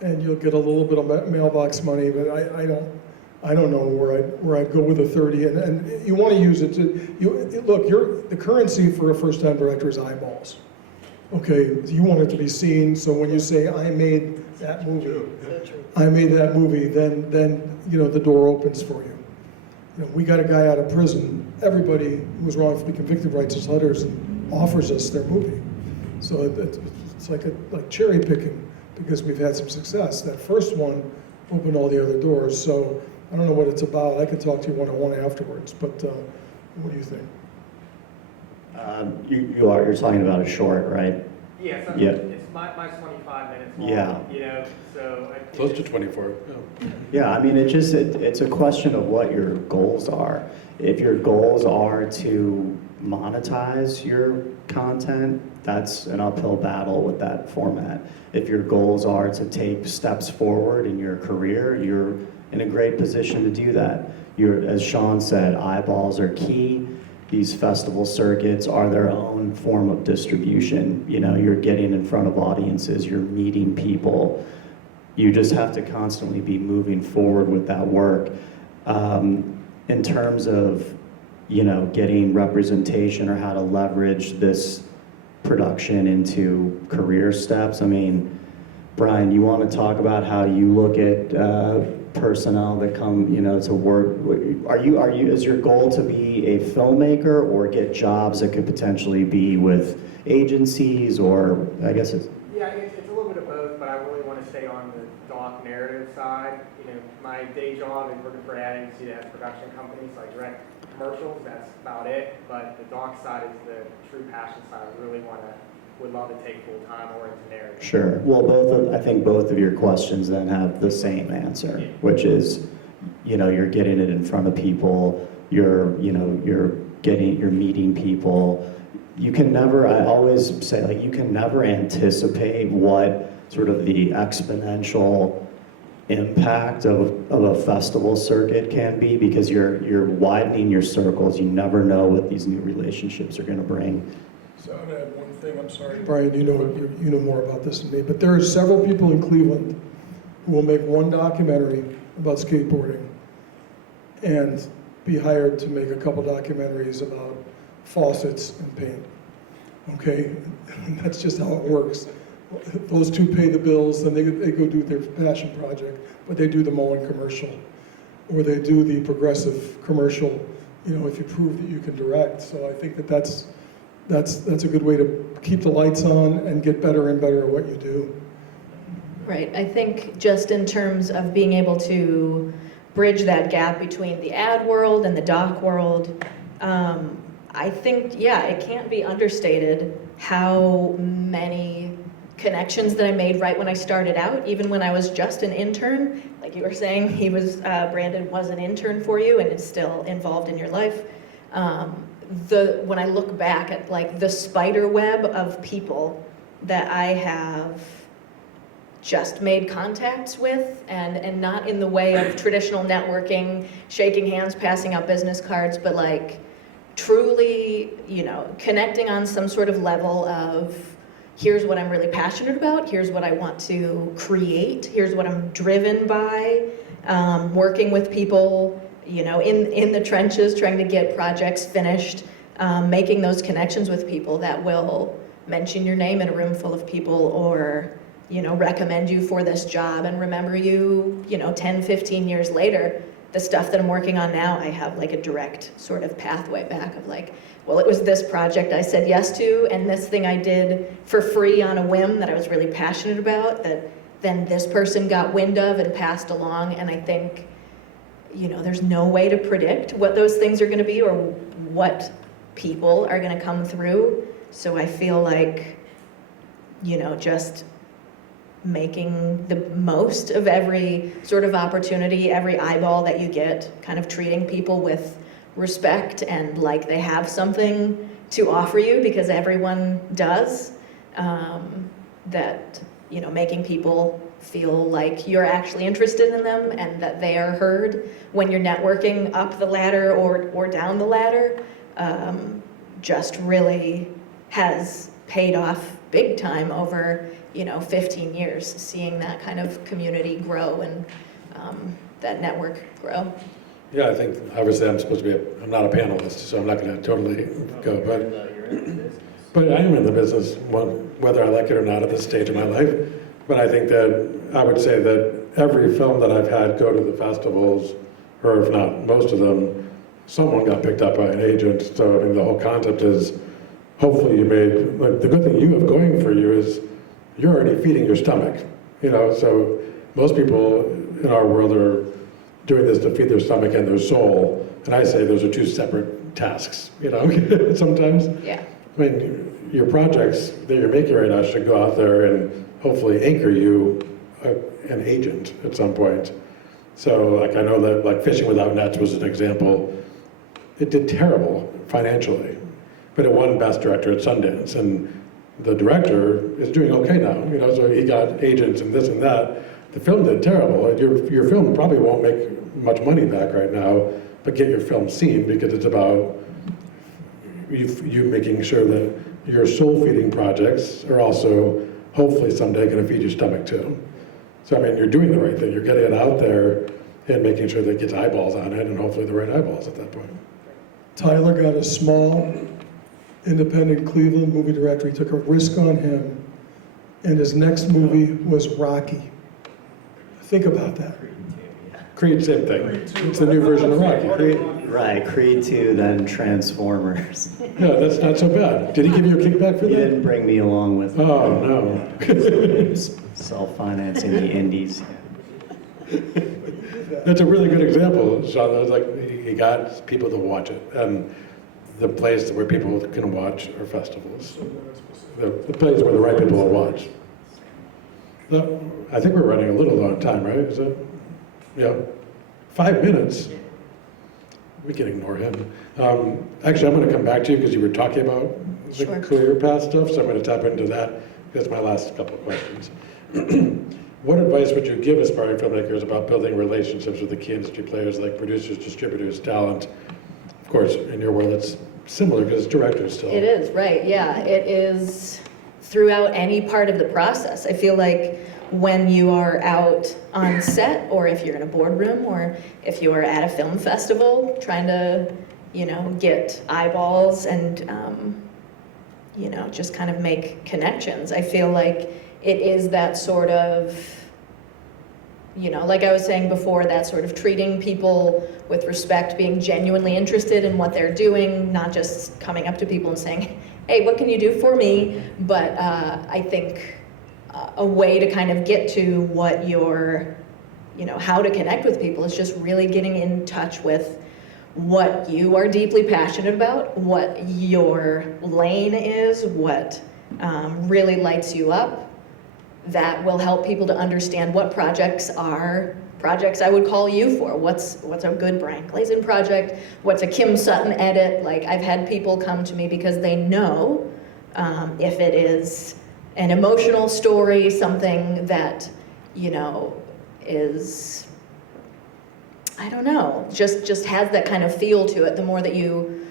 and you'll get a little bit of mailbox money. But I don't know where I'd go with a 30. And you want to use it to look. The currency for a first-time director is eyeballs. Okay, you want it to be seen. So when you say I made that movie, then the door opens for you. We got a guy out of prison. Everybody who was wrongfully convicted writes us letters and offers us their movie. So it's like cherry picking, because we've had some success. That first one opened all the other doors. So I don't know what it's about. I can talk to you one-on-one afterwards. But what do you think? You're talking about a short, right? Yeah, so Yeah. it's my 25 minutes long, Yeah. so... Close to 24. Yeah. Yeah, I mean, it's a question of what your goals are. If your goals are to monetize your content, that's an uphill battle with that format. If your goals are to take steps forward in your career, you're in a great position to do that. As Sean said, eyeballs are key. These festival circuits are their own form of distribution. You're getting in front of audiences, you're meeting people. You just have to constantly be moving forward with that work. In terms of, getting representation or how to leverage this production into career steps, I mean, Brian, you want to talk about how you look at personnel that come, to work? Is your goal to be a filmmaker or get jobs that could potentially be with agencies, or I guess it's... Yeah, it's a little bit of both, but I really want to stay on the doc narrative side. My day job is working for an ad agency that has production companies, so I direct commercials, that's about it. But the doc side is the true passion side. I really would love to take full time or into narrative. Sure. Well, I think both of your questions then have the same answer, which is, you're getting it in front of people, you're meeting people. You can never, I always say, you can never anticipate what sort of the exponential impact of a festival circuit can be, because you're widening your circles. You never know what these new relationships are going to bring. So I'm gonna add one thing. I'm sorry, Brian. You know more about this than me, but there are several people in Cleveland who will make one documentary about skateboarding and be hired to make a couple documentaries about faucets and paint. Okay, that's just how it works. Those two pay the bills, then they go do their passion project, but they do the mowing commercial, or they do the progressive commercial, if you prove that you can direct. So I think that's a good way to keep the lights on and get better and better at what you do. Right, I think just in terms of being able to bridge that gap between the ad world and the doc world, I think, it can't be understated how many connections that I made right when I started out, even when I was just an intern. Like you were saying, Brandon was an intern for you and is still involved in your life. When I look back at the spider web of people that I have just made contacts with, and not in the way of traditional networking, shaking hands, passing out business cards, but like truly, connecting on some sort of level of, here's what I'm really passionate about, here's what I want to create, here's what I'm driven by, working with people, in the trenches, trying to get projects finished, making those connections with people that will mention your name in a room full of people, or recommend you for this job and remember you, 10, 15 years later. The stuff that I'm working on now, I have like a direct sort of pathway back of like, well, it was this project I said yes to, and this thing I did for free on a whim that I was really passionate about, that then this person got wind of and passed along. And I think, there's no way to predict what those things are gonna be or what people are gonna come through. So I feel like, just making the most of every sort of opportunity, every eyeball that you get, kind of treating people with respect and like they have something to offer you, because everyone does, that, making people feel like you're actually interested in them and that they are heard when you're networking up the ladder or down the ladder, just really has paid off big time over 15 years, seeing that kind of community grow and that network grow. Yeah, I think, obviously, I'm supposed to be, I'm not a panelist, so I'm not going to totally go, but I am in the business, whether I like it or not at this stage of my life. But I think that I would say that every film that I've had go to the festivals, or if not most of them, someone got picked up by an agent. So I mean, the whole concept is, hopefully you made, like, the good thing you have going for you is you're already feeding your stomach, so most people in our world are doing this to feed their stomach and their soul, and I say those are two separate tasks, sometimes. Yeah. I mean, your projects that you're making right now should go out there and hopefully anchor you an agent at some point. So, like, I know that, like, Fishing Without Nets was an example. It did terrible financially, but it won Best Director at Sundance, and the director is doing okay now, so he got agents and this and that. The film did terrible. Your film probably won't make much money back right now, but get your film seen, because it's about you making sure that your soul-feeding projects are also hopefully someday going to feed your stomach too. So I mean, you're doing the right thing. You're getting it out there and making sure that it gets eyeballs on it, and hopefully the right eyeballs at that point. Tyler got a small, independent Cleveland movie director. He took a risk on him, and his next movie was Rocky. Think about that. Creed, same thing. It's the new version of Rocky. Right, Creed 2, then Transformers. Yeah, that's not so bad. Did he give you a kickback for He that? didn't bring me along with him. Oh, no. Self-financing the indies. That's a really good example, Sean. It was like, he got people to watch it, and the place where people can watch are festivals. The place where the right people will watch. I think we're running a little low on time, right? Is it? Yeah. 5 minutes. We can ignore him. Actually, I'm going to come back to you because you were talking about the Sure. career path stuff, so I'm going to tap into that. That's my last couple of questions. What advice would you give aspiring filmmakers about building relationships with the key industry players like producers, distributors, talent? Of course, in your world, it's similar because it's directors still. It is, right, yeah. It is throughout any part of the process. I feel like when you are out on set, or if you're in a boardroom, or if you are at a film festival trying to, get eyeballs and, just kind of make connections. I feel like it is that sort of, like I was saying before, that sort of treating people with respect, being genuinely interested in what they're doing, not just coming up to people and saying, hey, what can you do for me? But I think a way to kind of get to what your, how to connect with people is just really getting in touch with what you are deeply passionate about, what your lane is, what really lights you up. That will help people to understand what projects are projects I would call you for. What's a good Brian Glazen project? What's a Kim Sutton edit? Like, I've had people come to me because they know if it is an emotional story, something that you know, is, I don't know, just has that kind of feel to it. The more that you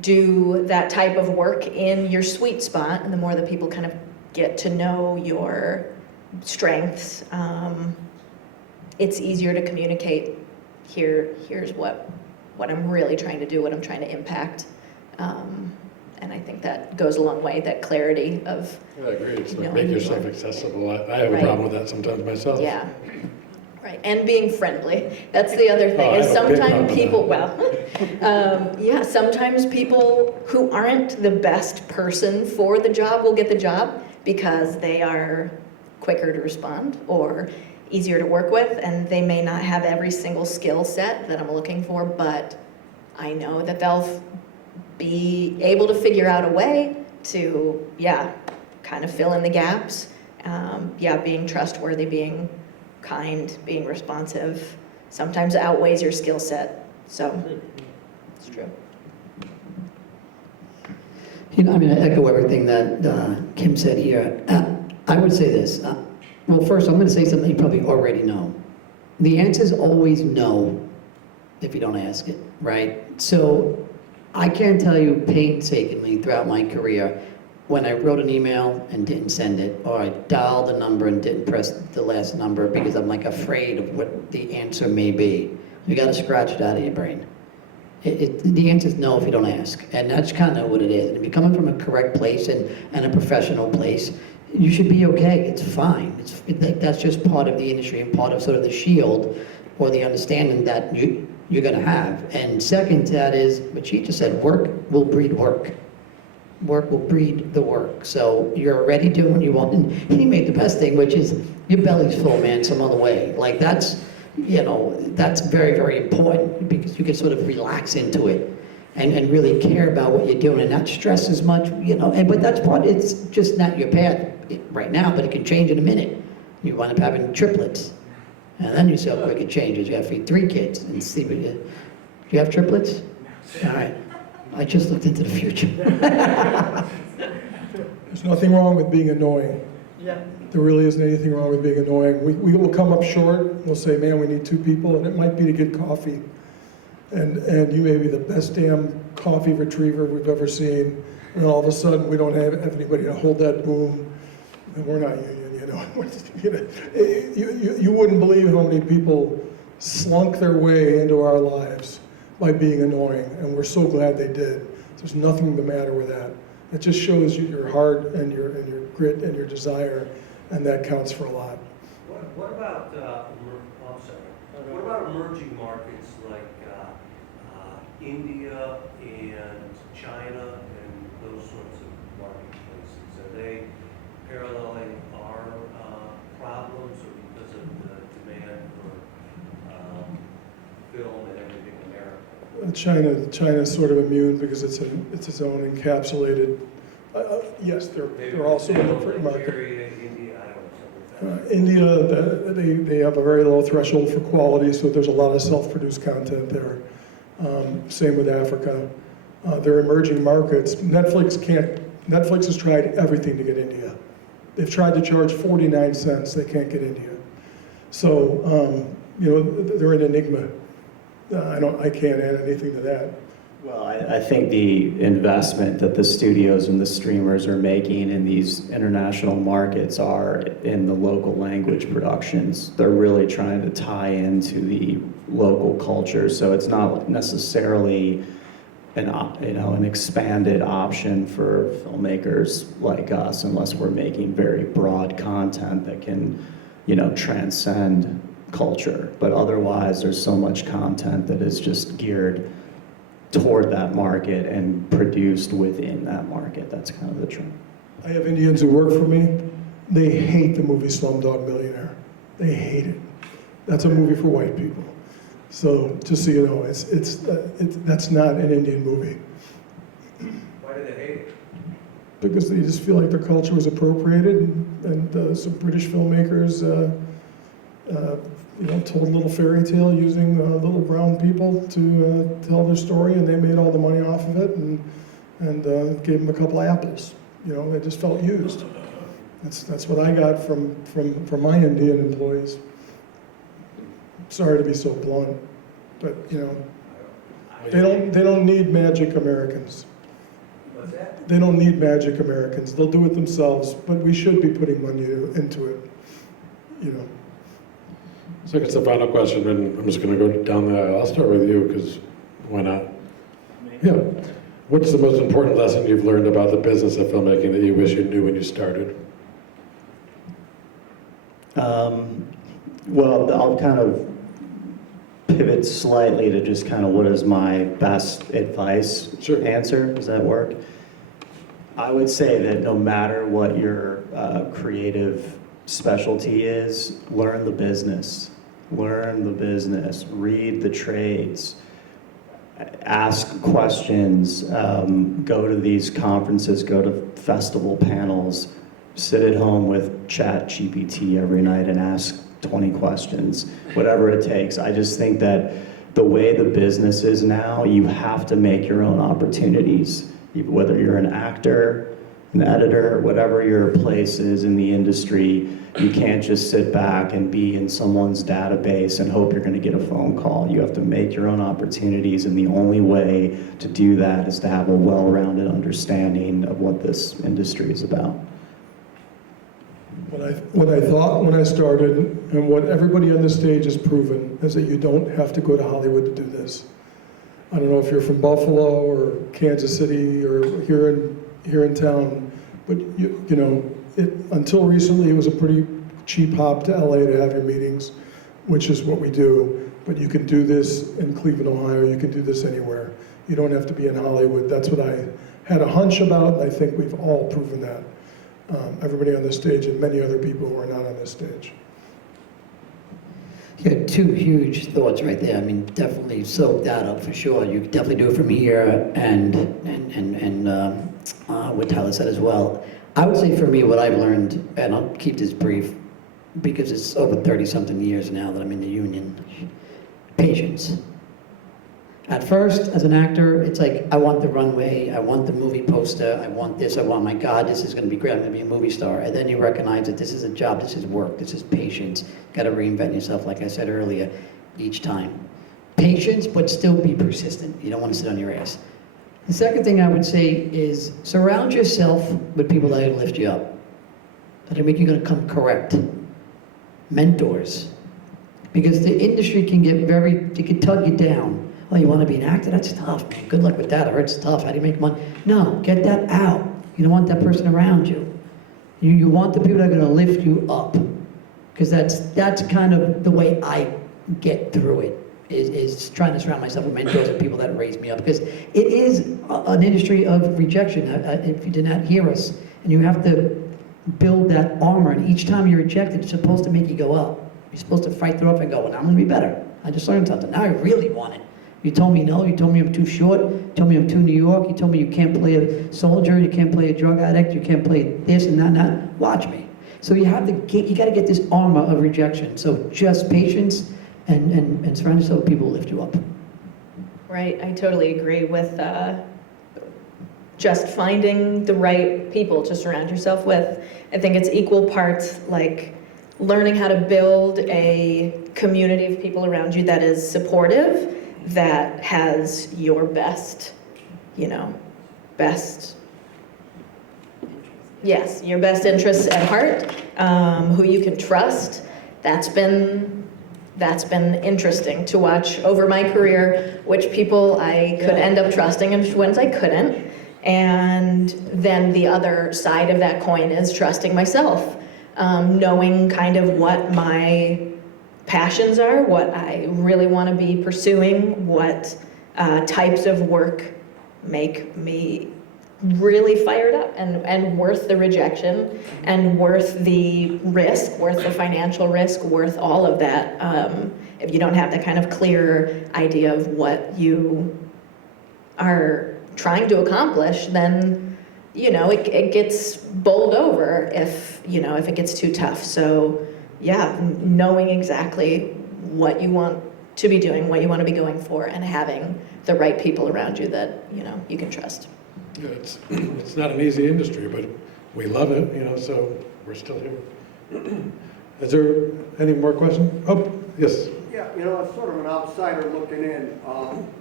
do that type of work in your sweet spot, and the more that people kind of get to know your strengths, it's easier to communicate. Here's what I'm really trying to do, what I'm trying to impact. And I think that goes a long way, that clarity of, I agree, it's like No, make you yourself are. accessible. I have a Right. problem with that sometimes myself. yeah. Right, and being friendly. That's the other Oh, thing, I is have a big problem sometimes with people, well, yeah, sometimes people who aren't the best person for the job will get the job because they are quicker to respond or easier to work with, and they may not have every single skill set that I'm looking for, but I know that they'll be able to figure out a way to, yeah, kind of fill in the gaps. Yeah, being trustworthy, being kind, being responsive, sometimes outweighs your skill set. So, it's true. You know, I mean, I echo everything that Kim said here. I would say this. Well, first, I'm going to say something you probably already know. The answer is always no if you don't ask it, right? So I can't tell you painstakingly throughout my career when I wrote an email and didn't send it, or I dialed a number and didn't press the last number because I'm like afraid of what the answer may be. You got to scratch it out of your brain. The answer is no if you don't ask, and that's kind of what it is. And if you're coming from a correct place and a professional place, you should be okay. It's fine. That's just part of the industry and part of sort of the shield or the understanding that you're going to have. And second to that is what she just said: work will breed work. Work will breed the work. So you're already doing what you want. And he made the best thing, which is your belly's full, man, some other way. Like that's, you know, that's very, very important because you can sort of relax into it and really care about what you're doing and not stress as much, you know. But that's part, it's just not your path right now, but it can change in a minute. You wind up having triplets. And then you see how quick it changes. You have to feed 3 kids and see what you, do you have triplets? All right. I just looked into the future. There's nothing wrong with being annoying. Yeah. There really isn't anything wrong with being annoying. We will come up short. We'll say, man, we need 2 people, and it might be to get coffee. And you may be the best damn coffee retriever we've ever seen. And all of a sudden, we don't have anybody to hold that boom. And we're not union, you know. You wouldn't believe how many people slunk their way into our lives by being annoying, and we're so glad they did. There's nothing the matter with that. It just shows you your heart and your grit and your desire, and that counts for a lot. What about what about emerging markets like India and China and those sorts of marketplaces? Are they paralleling our problems, or because of the demand for film and everything in America? China's sort of immune because it's its own encapsulated. Yes, they're also in the free market. Nigeria, India, I don't know. India, they have a very low threshold for quality, so there's a lot of self-produced content there. Same with Africa. They're emerging markets. Netflix has tried everything to get India. They've tried to charge 49 cents. They can't get India. So, you know, they're an enigma. I can't add anything to that. Well, I think the investment that the studios and the streamers are making in these international markets are in the local language productions. They're really trying to tie into the local culture, so it's not necessarily an expanded option for filmmakers like us, unless we're making very broad content that can, transcend culture. But otherwise, there's so much content that is just geared toward that market and produced within that market. That's kind of the trend. I have Indians who work for me. They hate the movie Slumdog Millionaire. They hate it. That's a movie for white people. So just so you know, that's not an Indian movie. Why do they hate it? Because they just feel like their culture was appropriated, and some British filmmakers told a little fairy tale using little brown people to tell their story, and they made all the money off of it, and gave them a couple apples. They just felt used. That's what I got from my Indian employees. Sorry to be so blunt, but you know, they don't need magic Americans. What's that? They don't need magic Americans. They'll do it themselves, but we should be putting money into it, you know. So it's the final question, and I'm just going to go down the aisle. I'll start with you, because why not? Yeah. What's the most important lesson you've learned about the business of filmmaking that you wish you knew when you started? Well, I'll kind of pivot slightly to just kind of what is my best advice Sure. answer. Does that work? I would say that no matter what your creative specialty is, learn the business. Learn the business. Read the trades. Ask questions. Go to these conferences. Go to festival panels. Sit at home with ChatGPT every night and ask 20 questions, whatever it takes. I just think that the way the business is now, you have to make your own opportunities. Whether you're an actor, an editor, whatever your place is in the industry, you can't just sit back and be in someone's database and hope you're going to get a phone call. You have to make your own opportunities, and the only way to do that is to have a well-rounded understanding of what this industry is about. What I thought when I started, and what everybody on this stage has proven, is that you don't have to go to Hollywood to do this. I don't know if you're from Buffalo or Kansas City or here in town, but you know, until recently it was a pretty cheap hop to LA to have your meetings, which is what we do. But you can do this in Cleveland, Ohio. You can do this anywhere. You don't have to be in Hollywood. That's what I had a hunch about, and I think we've all proven that. Everybody on this stage and many other people who are not on this stage. You had two huge thoughts right there. I mean, definitely soak that up for sure. You could definitely do it from here and what Tyler said as well. I would say for me, what I've learned, and I'll keep this brief because it's over 30-something years now that I'm in the union, patience. At first, as an actor, it's like, I want the runway, I want the movie poster, I want this, my God, this is gonna be great, I'm gonna be a movie star. And then you recognize that this is a job, this is work, this is patience. Gotta reinvent yourself, like I said earlier, each time. Patience, but still be persistent. You don't wanna sit on your ass. The second thing I would say is surround yourself with people that will lift you up, that will make you gonna come correct. Mentors. Because the industry can get it can tug you down. Oh, you want to be an actor? That's tough, man. Good luck with that. I heard it's tough. How do you make money? No, get that out. You don't want that person around you. You want the people that are going to lift you up. Because that's kind of the way I get through it, is trying to surround myself with mentors and people that raise me up. Because it is an industry of rejection, if you did not hear us. And you have to build that armor. And each time you're rejected, it's supposed to make you go up. You're supposed to fight through it and go, well, I'm going to be better. I just learned something. Now I really want it. You told me no, you told me I'm too short, you told me I'm too New York, you told me you can't play a soldier, you can't play a drug addict, you can't play this and that and that. Watch me. So you got to get this armor of rejection. So just patience and surround yourself with people who lift you up. Right, I totally agree with just finding the right people to surround yourself with. I think it's equal parts like learning how to build a community of people around you that is supportive, that has your best, your best interests at heart, who you can trust. That's been interesting to watch over my career, which people I could end up trusting and which ones I couldn't. And then the other side of that coin is trusting myself, knowing kind of what my passions are, what I really want to be pursuing, what types of work make me really fired up and worth the rejection and worth the risk, worth the financial risk, worth all of that. If you don't have that kind of clear idea of what you are trying to accomplish, then it gets bowled over if it gets too tough. So yeah, knowing exactly what you want to be doing, what you want to be going for, and having the right people around you that you can trust. Yeah, it's not an easy industry, but we love it, so We're still here. Is there any more questions? Oh, yes. Yeah, you know, as sort of an outsider looking in,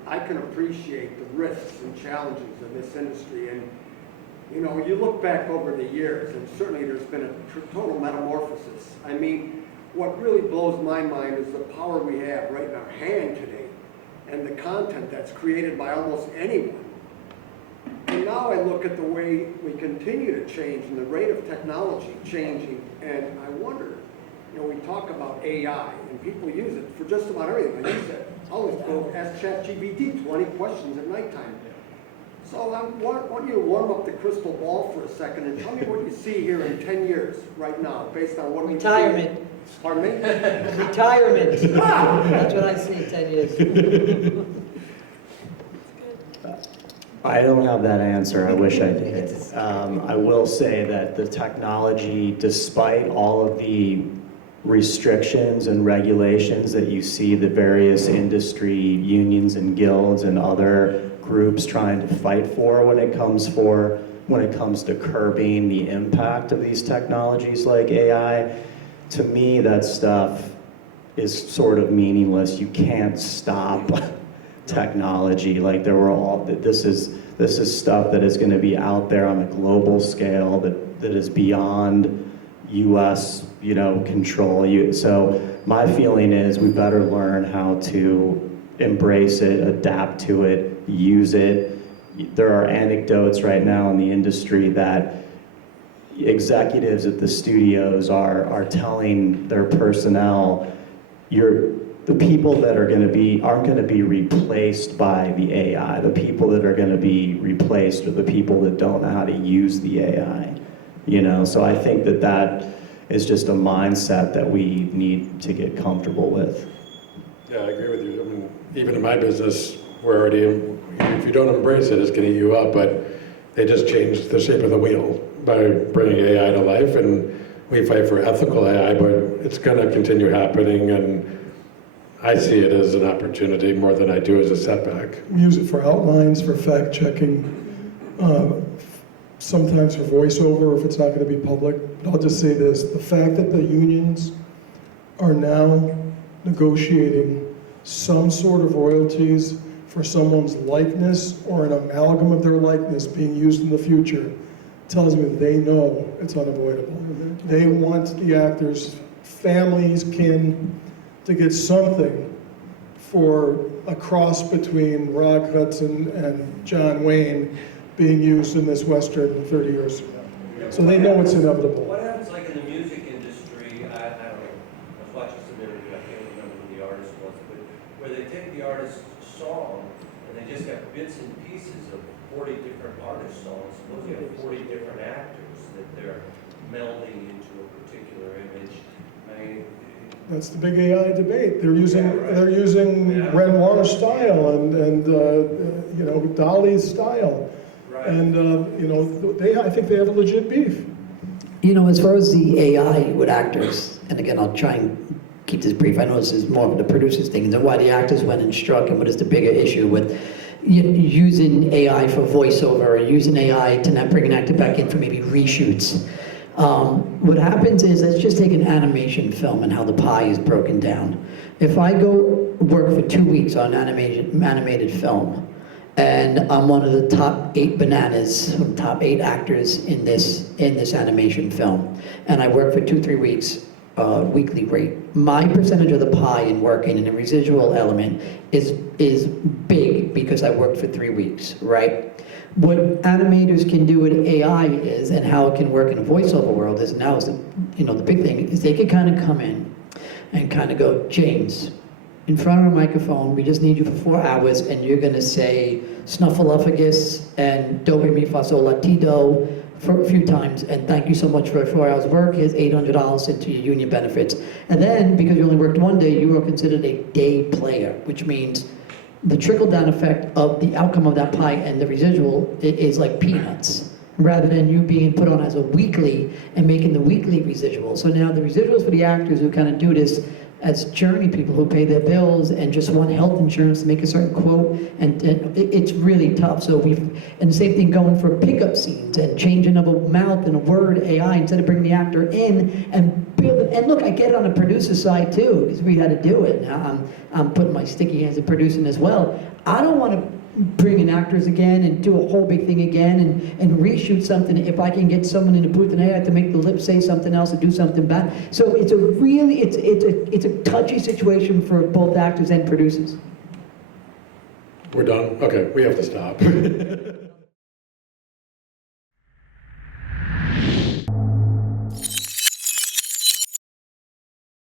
I can appreciate the risks and challenges of this industry. And, you know, you look back over the years, and certainly there's been a total metamorphosis. I mean, what really blows my mind is the power we have right in our hand today and the content that's created by almost anyone. And now I look at the way we continue to change and the rate of technology changing, and I wonder, you know, we talk about AI, and people use it for just about everything. Like you said, I'll just go ask ChatGPT 20 questions at nighttime. So I want you to warm up the crystal ball for a second and tell me what you see here in 10 years right now, based on what we see. Retirement. Pardon me? Retirement. That's what I see in 10 years. I don't have that answer. I wish I did. I will say that the technology, despite all of the restrictions and regulations that you see the various industry unions and guilds and other groups trying to fight for when it comes to curbing the impact of these technologies like AI, to me that stuff is sort of meaningless. You can't stop technology. Like this is stuff that is going to be out there on a global scale that is beyond U.S. control. So my feeling is we better learn how to embrace it, adapt to it, use it. There are anecdotes right now in the industry that executives at the studios are telling their personnel, the people that aren't going to be replaced by the AI. The people that are going to be replaced are the people that don't know how to use the AI. So I think that is just a mindset that we need to get comfortable with. Yeah, I agree with you. I mean, even in my business, we're already, if you don't embrace it, it's going to eat you up, but they just changed the shape of the wheel by bringing AI to life, and we fight for ethical AI, but it's going to continue happening, and I see it as an opportunity more than I do as a setback. We use it for outlines, for fact checking, sometimes for voiceover if it's not going to be public. But I'll just say this, the fact that the unions are now negotiating some sort of royalties for someone's likeness or an amalgam of their likeness being used in the future tells me that they know it's unavoidable. They want the actors, families, kin, to get something for a cross between Rock Hudson and John Wayne being used in this Western 30 years from now. So they know it's inevitable. What happens like in the music industry, I don't know, I was watching some interview, I can't remember who the artist was, but where they take the artist's song and they just have bits and pieces of 40 different artist songs. Suppose you have 40 different actors that they're melding into a particular image. That's the big AI debate. They're using Yeah. Renoir style and Dali's style. Right. And I think they have a legit beef. As far as the AI with actors, and again, I'll try and keep this brief. I know this is more of the producers thing, and why the actors went and struck, and what is the bigger issue with using AI for voiceover, or using AI to not bring an actor back in for maybe reshoots. What happens is, let's just take an animation film and how the pie is broken down. If I go work for 2 weeks on animated film, and I'm one of the top 8 bananas, top 8 actors in this animation film, and I work for 2-3 weeks, weekly rate. My percentage of the pie in working in the residual element is big because I worked for 3 weeks, right? What animators can do with AI is, and how it can work in a voiceover world is now, the big thing is they can kind of come in and kind of go, James, in front of a microphone, we just need you for 4 hours, and you're going to say snuffleupagus and do re mi fa sol la ti do for a few times, and thank you so much for 4 hours of work. Here's $800 into your union benefits. And then, because you only worked 1 day, you were considered a day player, which means the trickle-down effect of the outcome of that pie and the residual is like peanuts, rather than you being put on as a weekly and making the weekly residual. So now the residuals for the actors who kind of do this as journey people who pay their bills and just want health insurance to make a certain quote, and it's really tough. So and the same thing going for pickup scenes and changing of a mouth and a word AI instead of bringing the actor in and build it. And look, I get it on the producer side too, because we had to do it. Now I'm putting my sticky hands at producing as well. I don't want to bring in actors again and do a whole big thing again and reshoot something if I can get someone in the booth and I have to make the lip say something else and do something bad. So it's a really, it's a touchy situation for both actors and producers. We're done? Okay, we have to stop.